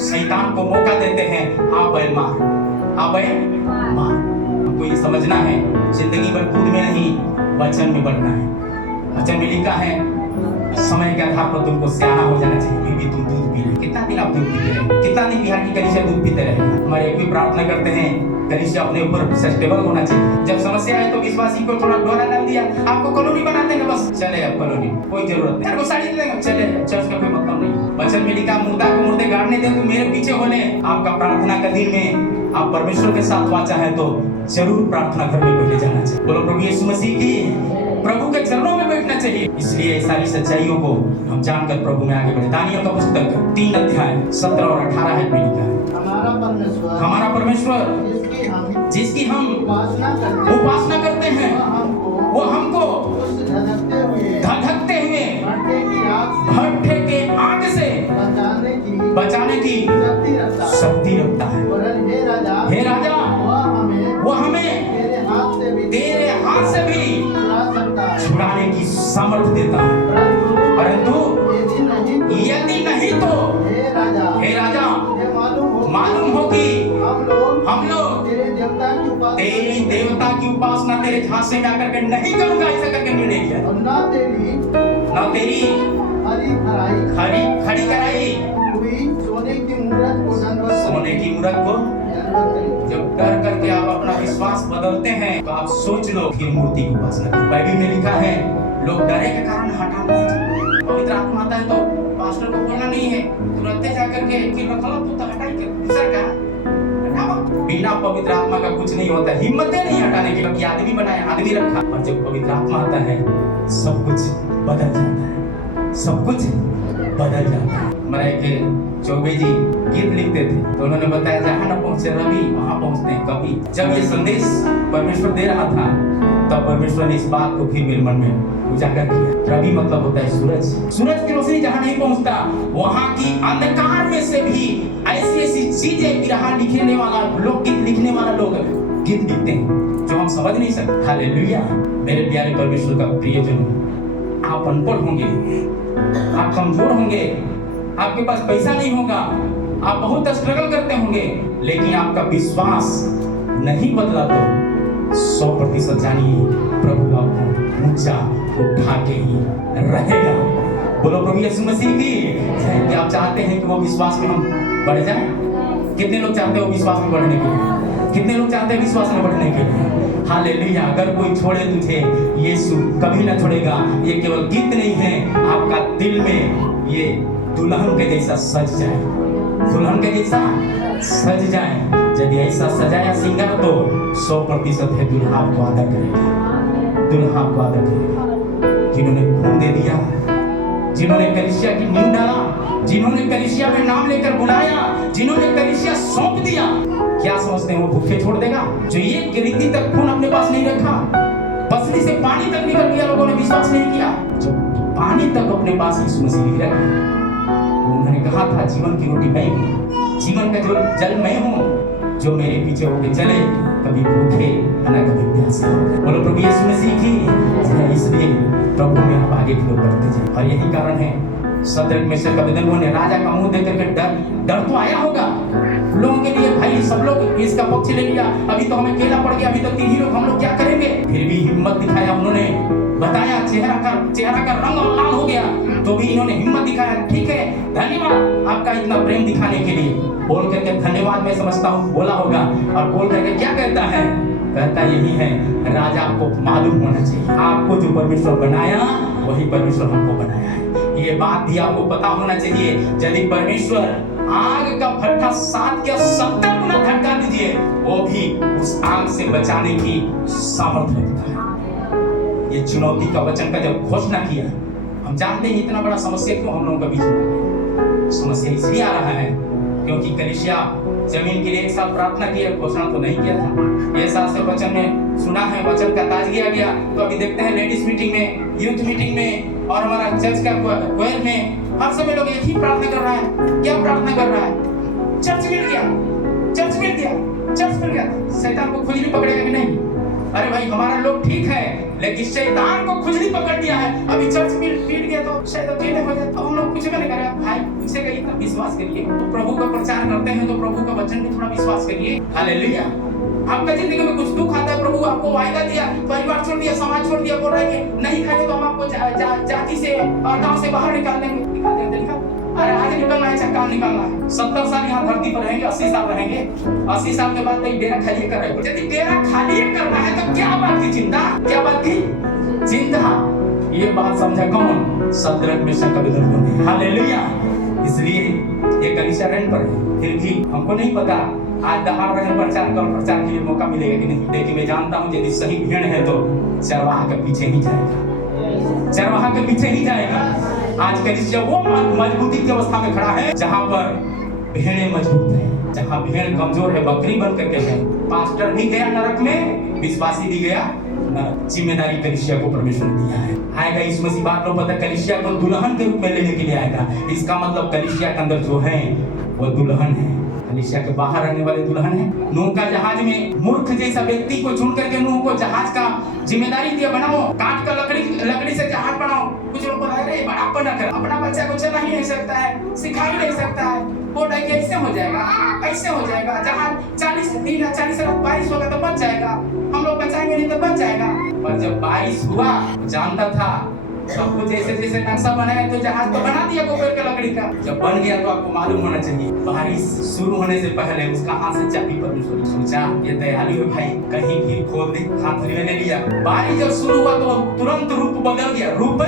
शैतान को मौका देते हैं, आप मार। आपको ये समझना है, जिंदगी भर कूद में नहीं, वचन में बढ़ना है। वचन में लिखा है, समय के आधार पर तुमको सियाना हो जाना चाहिए, क्योंकि तुम दूध पी रहे। कितना दिन आप दूध पीते रहे? कितना दिन बिहार की कलीसिया दूध पीते रहे? हमारे एक भी प्रार्थना करते हैं, कलीसिया अपने ऊपर सस्टेबल होना चाहिए। जब समस्या है तो विश्वासी को थोड़ा डोरा डाल दिया, आपको कॉलोनी बना देंगे, बस चले अब कॉलोनी, कोई जरूरत नहीं, साड़ी दे देंगे, चले, चर्च का कोई मतलब नहीं। वचन में लिखा, मुर्दा को मुर्दे गाड़ने दे, तो मेरे पीछे होने। आपका प्रार्थना का दिन में आप परमेश्वर के साथ वाचा है तो जरूर प्रार्थना घर में बैठे जाना चाहिए। बोलो प्रभु यीशु मसीह की, प्रभु के चरणों में बैठना चाहिए। इसलिए सारी सच्चाइयों को हम जानकर प्रभु में आगे बढ़े। दानियल का पुस्तक 3 अध्याय 17 और 18 में लिखा है, हमारा परमेश्वर जिसकी हम उपासना करते हैं, वो हमको धधकते हुए भट्ठे के आग से बचाने की शक्ति रखता है। हे राजा, वो हमें तेरे हाथ से भी छुड़ाने की सामर्थ्य देता है। परंतु यदि नहीं तो हे राजा, मालूम हो कि हम लोग देवता की उपासना तेरी देवता की उपासना तेरे झांसे में आकर के नहीं करूंगा, ऐसा करके निर्णय लिया। और ना तेरी खरी कराई हुई सोने की मूरत को सोने की मूरत को जब कर करके आप अपना विश्वास बदलते हैं तो आप सोच लो फिर मूर्ति की उपासना करो। बाइबल में लिखा है लोग डरे के कारण हटा नहीं सकते। पवित्र आत्मा आता है तो पास्टर को बोलना नहीं है, तुरंत जाकर के फिर रखा तू तो हटा ही कर दूसरा का बिना पवित्र आत्मा का कुछ नहीं होता। हिम्मतें नहीं हटाने की, क्योंकि आदमी बनाया, आदमी रखा। और जब पवित्र आत्मा आता है सब कुछ बदल जाता है, सब कुछ बदल जाता है। हमारे एक चौबे जी गीत लिखते थे तो उन्होंने बताया जहाँ न पहुंचे रवि वहां पहुंचते हैं कवि। जब ये संदेश परमेश्वर दे रहा था तब परमेश्वर ने इस बात को फिर मेरे मन में उजागर किया। रवि मतलब होता है सूरज। सूरज की रोशनी जहाँ नहीं पहुंचता वहां की अंधकार में से भी ऐसी ऐसी चीजें बिरहा लिखने वाला लोकगीत लिखने वाला लोग गीत लिखते हैं जो हम समझ नहीं सकते। हालेलुया। मेरे प्यारे परमेश्वर का प्रियजन, आप अनपढ़ होंगे, आप कमजोर होंगे, आपके पास पैसा नहीं होगा, आप बहुत स्ट्रगल करते होंगे, लेकिन आपका विश्वास नहीं बदला तो 100% जानिए प्रभु आपको ऊंचा उठा के ही रहेगा। बोलो प्रभु यीशु मसीह की। क्या आप चाहते हैं कि वो विश्वास में हम बढ़ जाएं? कितने लोग चाहते हो विश्वास में बढ़ने के लिए? कितने लोग चाहते हैं विश्वास में बढ़ने के लिए? हालेलुया। अगर कोई छोड़े तुझे यीशु कभी ना छोड़ेगा। ये केवल गीत नहीं है, आपका दिल में ये दुल्हन के जैसा सज जाए, दुल्हन के जैसा सज जाए। यदि ऐसा सजाया सिंगार तो 100% है दुल्हा आपको आदर करेगा, दुल्हा आपको आदर करेगा। जिन्होंने खून दे दिया, जिन्होंने कलीसिया की नींव डाला, जिन्होंने कलीसिया में नाम लेकर बुलाया, जिन्होंने कलीसिया सौंप दिया, क्या समझते हैं वो भूखे छोड़ देगा? जो एक गिरती तक खून अपने पास नहीं रखा, पसली से पानी तक निकल गया, लोगों ने विश्वास नहीं किया। जो पानी तक अपने पास यीशु मसीह नहीं रखा, उन्होंने कहा था जीवन की रोटी मैं हूँ, जीवन का जो जल मैं हूँ, जो मेरे पीछे होके चले कभी भूखे ना कभी प्यासे। बोलो प्रभु यीशु मसीह की। इसलिए प्रभु में आप आगे की ओर बढ़ते जाए। और यही कारण है शद्रक मेशक अबेदनगो ने राजा का मुंह देख करके डर तो आया होगा लोगों के लिए, भाई सब लोग इसका पक्ष ले लिया, अभी तो हमें केला पड़ गया, अभी तो 3 ही लोग, हम लोग क्या करेंगे? फिर भी हिम्मत दिखाया उन्होंने, बताया चेहरा का रंग लाल हो गया तो भी इन्होंने हिम्मत दिखाया। ठीक है, धन्यवाद आपका इतना प्रेम दिखाने के लिए। बोल करके धन्यवाद मैं समझता हूँ बोला होगा। और बोल करके क्या कहता है? कहता यही है, राजा आपको मालूम होना चाहिए, आपको जो परमेश्वर बनाया वही परमेश्वर हमको बनाया है। ये बात भी आपको पता होना चाहिए। यदि परमेश्वर आग का भट्ठा 7 या 70 गुना धटका दीजिए, वो भी उस आग से बचाने की सामर्थ्य रखता है। ये चुनौती का वचन का जब घोषणा किया, हम जानते हैं इतना बड़ा समस्या क्यों हम लोगों के बीच में। समस्या इसलिए आ रहा है क्योंकि कलीसिया जमीन के लिए एक साल प्रार्थना की, घोषणा तो नहीं किया था। ये साल से वचन में सुना है, वचन का ताजगी आ गया, तो अभी देखते हैं लेडीज मीटिंग में, यूथ मीटिंग में और हमारा चर्च का क्वेर में हर समय लोग एक ही प्रार्थना कर रहा है। क्या प्रार्थना कर रहा है? चर्च मिल गया, चर्च मिल गया, चर्च मिल गया। शैतान को खुजली पकड़ेगा कि नहीं? अरे भाई हमारा लोग ठीक है, लेकिन शैतान को खुजली पकड़ दिया है। अभी चर्च मिल गया तो शायद अकेले हो जाए, तो हम लोग कुछ भी नहीं करें। भाई उसे कहीं इतना विश्वास करिए, प्रभु का प्रचार करते हैं तो प्रभु का वचन भी थोड़ा विश्वास करिए। हालेलुया। आपका जिंदगी में कुछ दुख आता है, प्रभु आपको वायदा दिया, परिवार छोड़ दिया, समाज छोड़ दिया, बोल रहा है कि नहीं खाएंगे तो हम आपको जाति से और गांव से बाहर निकाल देंगे। निकाल देंगे, निकाल। अरे आज निकलना है, काम निकालना है। 70 साल यहाँ धरती पर रहेंगे, 80 साल रहेंगे, 80 साल के बाद कहीं डेरा खाली कर रहे। यदि डेरा खाली करना है तो क्या बात की चिंता, क्या बात की चिंता? ये बात समझा कौन? शद्रक मेशक अबेदनगो ने। हालेलुया। इसलिए ये कलीसिया रेंट पर है, फिर भी हमको नहीं पता आज दहाड़ रहे प्रचार, कल प्रचार के लिए मौका मिलेगा कि नहीं। लेकिन मैं जानता हूँ यदि सही भीड़ है तो चरवाहा के पीछे ही जाएगा, चरवाहा के पीछे ही जाएगा। आज कलीसिया वो मजबूती की अवस्था में खड़ा है जहाँ पर भेड़ें मजबूत है, जहाँ भेड़ कमजोर है, बकरी बन करके है। पास्टर भी गया नरक में, विश्वासी भी गया नरक। जिम्मेदारी कलीसिया को परमेश्वर ने दिया है। आएगा इस मसीह बात लोग पता, कलीसिया को दुल्हन के रूप में लेने के लिए आएगा। इसका मतलब कलीसिया के अंदर जो है वो दुल्हन है, कलीसिया के बाहर रहने वाले दुल्हन है। नूह का जहाज में मूर्ख जैसा व्यक्ति को चुन करके नूह को जहाज का जिम्मेदारी दिया, बनाओ काट का लकड़ी से जहाज बनाओ। कुछ लोग बोला अरे बड़ा ना कर, अपना बच्चा को चला ही नहीं सकता है, सिखा ही नहीं सकता है, वो डाइक ऐसे हो जाएगा, ऐसे हो जाएगा। जहाज 40 दिन 40 रात बारिश होगा तो बच जाएगा, हम लोग बचाएंगे नहीं तो बच जाएगा। पर जब बारिश हुआ जानता था सब कुछ जैसे जैसे नक्शा बनाया तो जहाज तो बना दिया गोबर का लकड़ी का। जब बन गया तो आपको मालूम होना चाहिए बारिश शुरू होने से पहले उसका हाथ से चाबी परमेश्वर सोचा ये दयालु है भाई, कहीं भी खोल दे, हाथ में ले लिया। बारिश जब शुरू हुआ तो तुरंत रूप बदल गया, रूप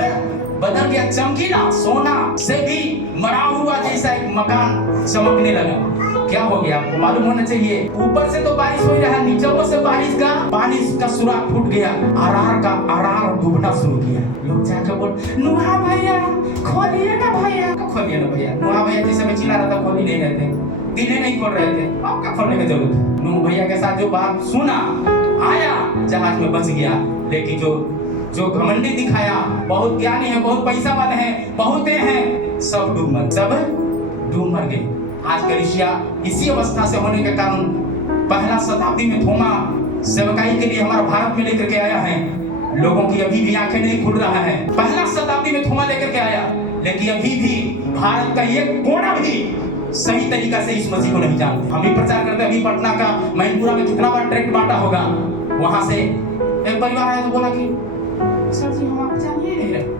बदल गया, चमकीला सोना से भी मरा हुआ जैसा एक मकान चमकने लगा। क्या हो गया आपको मालूम होना चाहिए। ऊपर से तो बारिश हो रहा है, नीचे से बारिश का पानी का सुराख फूट गया, अरार डूबना शुरू किया। लोग जाकर बोल नुहा भैया खोलिए ना भैया, खोलिए ना भैया। नुहा भैया जिस समय चिल्ला रहा था खोल ही नहीं रहे थे, दिने नहीं खोल रहे थे, अब क्या खोलने की जरूरत है। नूह भैया के साथ जो बात सुना आया, जहाज में बच गया। लेकिन जो घमंडी दिखाया, बहुत ज्ञानी है, बहुत पैसा वाले हैं, बहुते हैं, सब डूब मर गए। आज कलीसिया इसी अवस्था से होने के कारण पहला शताब्दी में थोमा सेवकाई के लिए हमारा भारत में लेकर के आया है। लोगों की अभी भी आंखें नहीं खुल रहा है। पहला शताब्दी में थोमा लेकर के आया, लेकिन अभी भी भारत का एक कोना भी सही तरीका से इस मसीह को नहीं जानते। हम भी प्रचार करते हैं। अभी पटना का मैनपुरा में कितना बार ट्रैक्ट बांटा होगा। वहां से एक परिवार आया तो बोला कि सर जी हम आप जानिए नहीं रहे,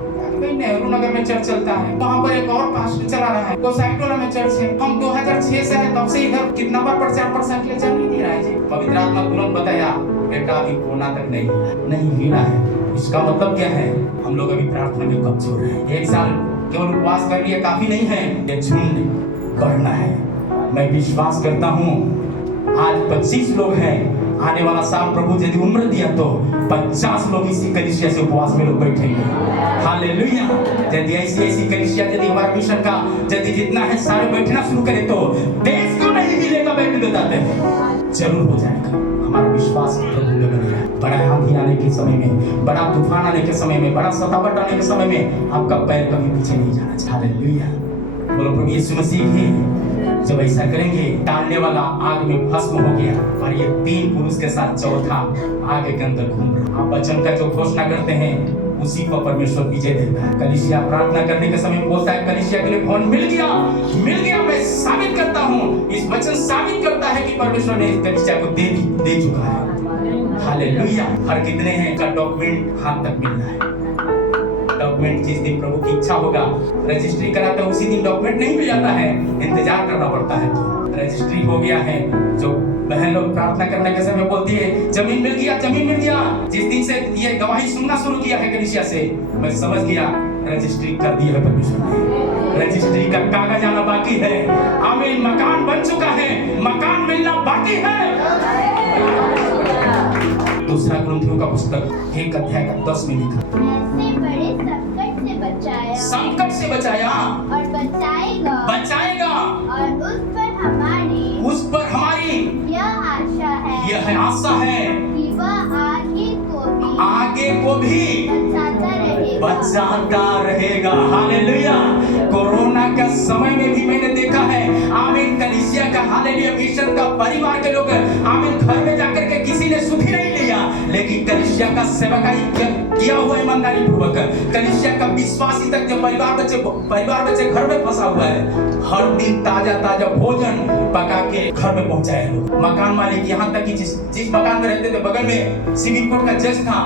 नेहरू नगर में चर्च चलता है, वहाँ पर एक और पास्टर चला रहा है, तो साइटोला में चर्च है। हम 2006 से है, तब से इधर कितना बार प्रचार प्रसार किया, जान ही नहीं रहा है जी। पवित्र आत्मा तुरंत बताया बेटा अभी कोना तक नहीं हिला है। इसका मतलब क्या है, हम लोग अभी प्रार्थना में कमजोर हैं। एक साल केवल उपवास कर लिया काफी नहीं है, ये झुंड बढ़ना है। मैं विश्वास करता हूँ आज 25 लोग हैं, आने वाला साल प्रभु यदि उम्र दिया तो 50 लोग इसी कलीसिया से उपवास में लोग बैठेंगे। हालेलुया। यदि ऐसी कलीसिया यदि हमारा मिशन का यदि जितना है सारे बैठना शुरू करें तो देश को नहीं मिलेगा बैठने देते जरूर हो जाएगा। हमारा विश्वास प्रभु में बनेगा। बड़ा आंधी आने के समय में, बड़ा तूफान आने के समय में, बड़ा सतावट आने के समय में आपका पैर कभी पीछे नहीं जाना चाहिए। हालेलुया। बोलो प्रभु यीशु मसीह भी जब ऐसा करेंगे, डालने वाला आग में भस्म हो गया और ये 3 पुरुष के साथ चौथा आगे के अंदर घूम रहा। आप वचन का जो घोषणा करते हैं उसी को परमेश्वर विजय देता है। कलीसिया प्रार्थना करने के समय में बोलता है कलीसिया के लिए भवन मिल गया। मैं साबित करता हूँ, इस वचन साबित करता है कि परमेश्वर ने इस कलीसिया को दे चुका है। हालेलुया। हर कितने हैं का डॉक्यूमेंट हाथ तक मिलना है। डॉक्यूमेंट जिस दिन प्रभु की इच्छा होगा रजिस्ट्री कराते हैं, उसी दिन डॉक्यूमेंट नहीं मिल जाता है, इंतजार करना पड़ता है। तो रजिस्ट्री हो गया है। जो बहन लोग प्रार्थना करने के समय बोलती है जमीन मिल गया। जिस दिन से ये गवाही सुनना शुरू किया है कलीसिया से, मैं समझ गया रजिस्ट्री कर दी है परमेश्वर ने। रजिस्ट्री का कागज आना बाकी है। आमीन। मकान बन चुका है, मकान मिलना बाकी है। दूसरा कुरिन्थियों का पुस्तक 1 अध्याय का 10 में लिखा, संकट से बचाया और बचाएगा और उस पर हमारी यह आशा है कि वह आगे को भी बचाता रहेगा। हालेलुया। कोरोना का समय में भी मैंने देखा है, आमीन, कलीसिया का हालेलुया मिशन का परिवार के लोग आमीन घर में जाकर के किसी ने सुखी नहीं लिया, लेकिन कलीसिया का सेवकाई किया हुआ ईमानदारी पूर्वक, कलीसिया का विश्वासी तक जो परिवार बच्चे घर में फंसा हुआ है, हर दिन ताजा भोजन पका के घर में पहुंचाए लोग। मकान मालिक यहाँ तक कि जिस मकान में रहते थे बगल में सिविल कोर्ट का जज था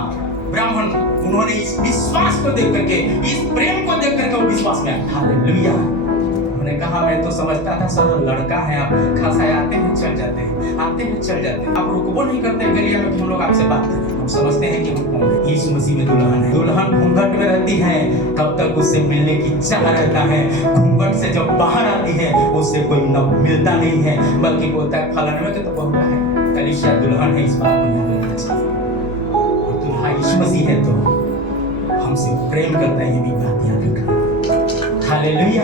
ब्राह्मण, उन्होंने इस विश्वास को देख करके, इस प्रेम को देख करके वो विश्वास में आए। हालेलुया। उन्होंने कहा मैं तो समझता था सर लड़का है, आप खासा आते हैं चल जाते हैं, आप रुकबो नहीं करते गलिया में कि हम लोग आपसे बात करें। हम समझते हैं कि हम कौन है। यीशु मसीह में दुल्हन है। दुल्हन घूंघट में रहती है तब तक उससे मिलने की चाह रहता है। घूंघट से जब बाहर आती है उससे कोई न मिलता नहीं है, बल्कि बोलता है फलाने में तो बहुआ है। कलीसिया दुल्हन है, इस बात को याद रखना चाहिए। यीशु मसीह है तो हमसे प्रेम करता है, ये भी बात याद रखना। हालेलुया।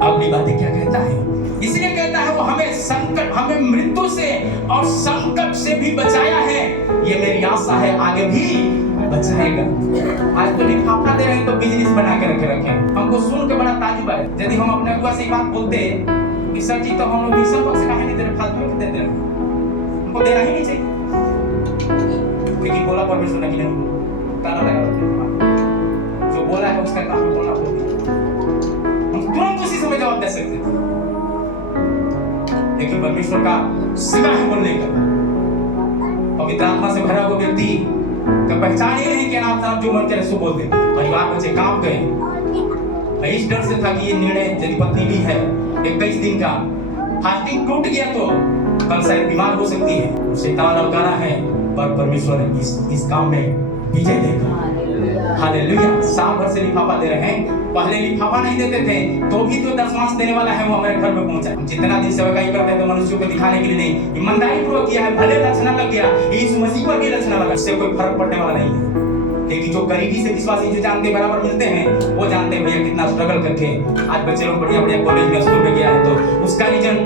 अगली बातें क्या कहता है, इसलिए कहता है वो हमें मृत्यु से और संकट से भी बचाया है। ये मेरी आशा है आगे भी बचाएगा। आज तो लिफाफा दे रहे हैं तो बिजनेस बना के रखे। हमको सुन के बड़ा ताजुब है। यदि हम अपने अगुआ से बात बोलते कि सर जी तो हम लोग मिशन बॉक्स काहे नहीं दे रहे, फालतू में दे रहे हैं, उनको देना ही नहीं चाहिए। लेकिन बोला परमेश्वर ने कि नहीं, ताला लगा जो बोला है उसका काम बोलना होगा। हम तुरंत उसी समय जवाब दे सकते थे, लेकिन परमेश्वर का सिवा है बोलने का। पवित्र आत्मा से भरा हुआ व्यक्ति का पहचान ही नहीं कि नाम जो मन करे सो बोल देते। परिवार बच्चे काम गए, मैं इस डर से था कि ये निर्णय यदि पत्नी भी है 21 दिन का फास्टिंग टूट गया तो कल शायद बीमार हो सकती है। शैतान ललकारा है, पर परमेश्वर इस काम में विजय देगा। हालेलुया। साल भर से लिफाफा दे रहे हैं, पहले लिफाफा नहीं देते थे तो भी जो दशमांश देने वाला है वो हमारे घर में पहुंचा। हम जितना दिन सेवकाई करते हैं तो मनुष्यों को दिखाने के लिए नहीं, ईमानदारी पूर्वक किया है। भले लक्षण लग गया, यीशु मसीह पर भी लक्षण लगा, इससे कोई फर्क पड़ने वाला नहीं है। लेकिन जो करीबी से विश्वासी जो जानते बराबर मिलते हैं वो जानते हैं भैया कितना स्ट्रगल करके आज बच्चे लोग बढ़िया बढ़िया कॉलेज में स्कूल में गया है, तो उसका रीजन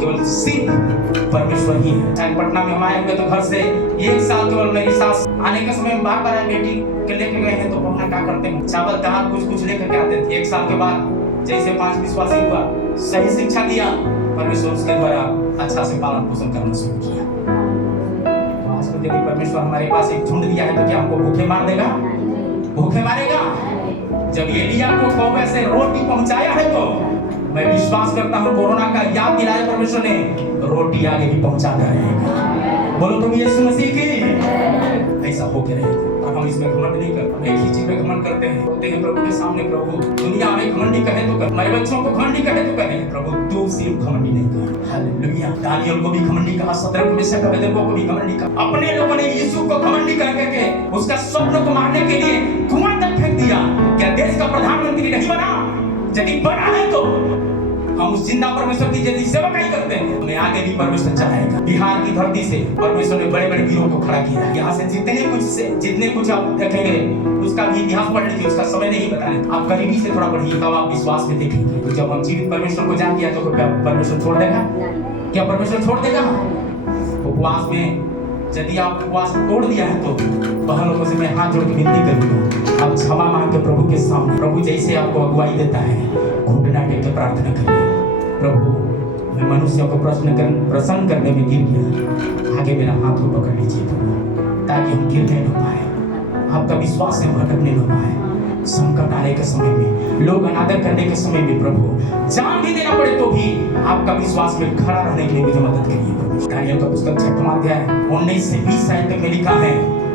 केवल सिर्फ परमेश्वर ही है। चाहे पटना में हम आए होंगे तो घर से 1 साल केवल मेरी सास आने के समय बार बार बेटी के लेके गए हैं तो पढ़ना क्या करते हैं, चावल दाल कुछ कुछ लेकर के आते थे। 1 साल के बाद जैसे 5 विश्वासी हुआ, सही शिक्षा दिया, परमेश्वर उसके द्वारा अच्छा से पालन पोषण करना शुरू किया। यदि परमेश्वर हमारे पास एक झुंड दिया है तो क्या हमको भूखे मार देगा? भूखे मारेगा? जब एलिया को कौवे से रोटी पहुंचाया है तो मैं विश्वास करता हूं कोरोना का याद दिलाया परमेश्वर ने, रोटी आगे भी पहुंचाता रहेगा। बोलो तुम यीशु मसीह की ऐसा होके रहेगा। और हम इसमें घमंड नहीं करते, एक ही चीज में घमंड करते हैं, बोलते हैं प्रभु के सामने प्रभु दुनिया में घमंडी कहे तो कहे, मेरे बच्चों को घमंडी कहे तो कहे, प्रभु तू सिर्फ घमंडी नहीं कर। हालेलुया। दानियल को भी घमंडी कहा, सदरक मेशक अबेदनगो को भी घमंडी कहा। अपने लोगों ने यीशु को घमंडी कह करके उसका स्वप्न को मारने के लिए कुआं तक फेंक दिया। क्या देश का प्रधानमंत्री नहीं बना? यदि बना है तो हम उस जिंदा परमेश्वर की यदि सेवा नहीं करते हैं, हमें आगे भी परमेश्वर चाहेगा। बिहार की धरती से परमेश्वर ने बड़े बड़े वीरों को खड़ा किया है। यहाँ से जितने कुछ आप देखेंगे उसका भी इतिहास पढ़ लीजिए, उसका समय नहीं बताने, आप गरीबी से थोड़ा पढ़िए तब आप विश्वास में देखेंगे। तो जब हम जीवित परमेश्वर को जान लिया तो क्या परमेश्वर छोड़ देगा? क्या परमेश्वर छोड़ देगा? उपवास में यदि आप उपवास तोड़ दिया है तो बहन लोगों से मैं हाथ जोड़ के विनती करूंगा, आप क्षमा मांग के प्रभु के सामने, प्रभु जैसे आपको अगुवाई देता है घुटना टेक के प्रार्थना करिए। प्रभु मैं मनुष्यों को प्रसन्न करने में गिर गया, आगे मेरा हाथ को पकड़ लीजिए प्रभु, ताकि हम गिरने न पाए, आपका विश्वास से भटकने न पाए। संकट आने के समय में, लोग अनादर करने के समय में प्रभु जान भी देना पड़े तो भी आपका विश्वास में खड़ा रहने के लिए मुझे मदद करिए प्रभु। दानियल का पुस्तक 6वां अध्याय 19 से 20 आयत तक में लिखा है,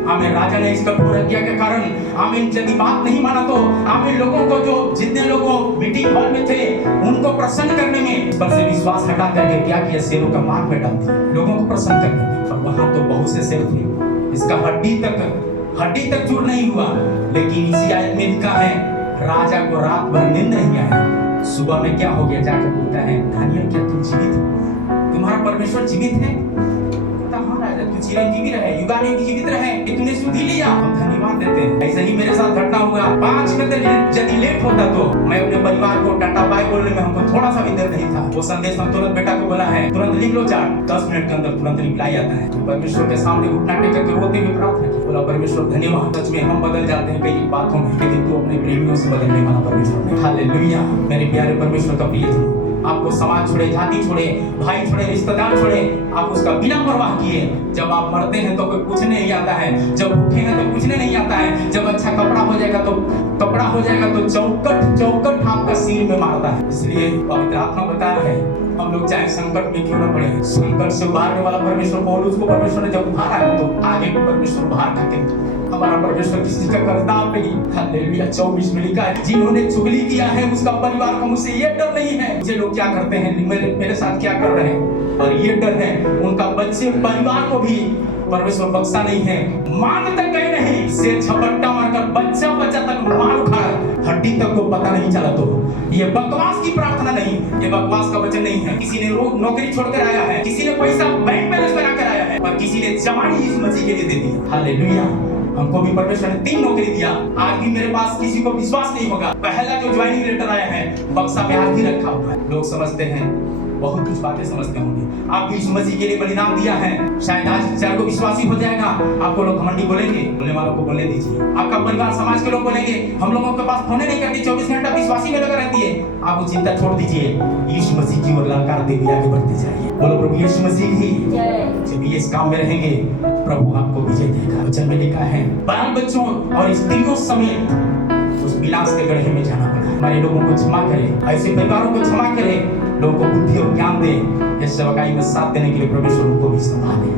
आमीन। राजा ने इस कठोर आज्ञा के कारण आमीन यदि बात नहीं माना तो आमीन लोगों को, जो जितने लोगों मीटिंग हॉल में थे उनको प्रसन्न करने में इस पर से विश्वास हटा करके क्या किया, शेरों का मांग में डाल दिया लोगों को प्रसन्न करने में। और वहां तो बहुत से शेर थे, इसका हड्डी तक चूर नहीं हुआ। लेकिन इसी आयत में लिखा है राजा को रात भर नींद नहीं आया, सुबह में क्या हो गया, जाकर बोलता है दानियल क्या तुम जीवित हो? तुम्हारा परमेश्वर जीवित है? चिरंजीवी रहे, युगानुयुग जीवित रहे कि तूने सुधी लिया, हम धन्यवाद देते हैं। ऐसे ही मेरे साथ घटना हुआ, 5 मिनट यदि लेट होता तो मैं अपने परिवार को टाटा बाय बोलने में हमको थोड़ा सा भी देर नहीं था। वो संदेश हम तुरंत बेटा को बोला है, तुरंत लिख लो चार्ट, 10 मिनट के अंदर तुरंत रिप्लाई आता है। परमेश्वर के सामने घुटना टेक के रोते हुए प्रार्थना की, बोला परमेश्वर धन्यवाद। सच में हम बदल जाते हैं कई बातों में, लेकिन तू अपने प्रेमियों से बदलने वाला परमेश्वर है। हालेलुया। मेरे प्यारे परमेश्वर का प्रियजन, आपको समाज छोड़े, जाति छोड़े, भाई छोड़े, रिश्तेदार छोड़े, आप उसका बिना परवाह किए। जब आप मरते हैं तो कोई पूछने नहीं आता है, जब भूखे हैं तो पूछने नहीं आता है, जब अच्छा कपड़ा हो जाएगा तो चौकट आपका सिर में मारता है। इसलिए पवित्र आत्मा बता रहा है हम लोग चाहे संकट में क्यों न पड़े, संकट से उबारने वाला परमेश्वर पौलुस को परमेश्वर ने जब उभारा है तो आगे भी परमेश्वर उभार करके हमारा परमेश्वर किसी का कर्जदार नहीं। हालेलुया। 24 में लिखा है जिन्होंने चुगली किया है उसका परिवार को मुझसे ये डर नहीं है, मुझे लोग क्या करते हैं, मेरे साथ क्या कर रहे हैं, और ये डर है उनका बच्चे परिवार को भी परमेश्वर बख्शा नहीं है। मान तक गए नहीं, से झपट्टा मारकर बच्चा तक मार उखाड़, हड्डी तक को पता नहीं चला। तो ये बकवास की प्रार्थना नहीं, ये बकवास का वचन नहीं है। किसी ने नौकरी छोड़कर आया है, किसी ने पैसा बैंक बैलेंस बनाकर आया है, और किसी ने जवानी यीशु मसीह के लिए दे दी। हालेलुया। हमको भी परमेश्वर ने 3 नौकरी दिया। आज भी मेरे पास किसी को विश्वास नहीं होगा, पहला जो ज्वाइनिंग लेटर आया है बक्सा में आज भी रखा हुआ है। लोग समझते हैं बहुत कुछ बातें समझते होंगे। आप यीशु मसीह के लिए बलिदान दिया है, शायद आज चार को विश्वासी हो जाएगा। आपको लोग घमंडी बोलेंगे, बोलने वालों को बोलने दीजिए। आपका परिवार समाज के लोग बोलेंगे हम लोगों के पास फोन नहीं करती, 24 घंटा विश्वासी में लगा रहती है। आप वो चिंता छोड़ दीजिए, यीशु मसीह की ओर ललकारते हुए आगे बढ़ते जाइए। बोलो प्रभु यीशु मसीह की जब ये इस काम में रहेंगे, प्रभु आपको विजय देगा। वचन में लिखा है बाल बच्चों और स्त्रियों समेत उस विलास के गड्ढे में जाना पड़ा। हमारे लोगों को क्षमा करे, ऐसे परिवारों को क्षमा करे, लोगों को बुद्धि और ज्ञान दे, इस सेवकाई में साथ देने के लिए परमेश्वर उनको भी संभाले।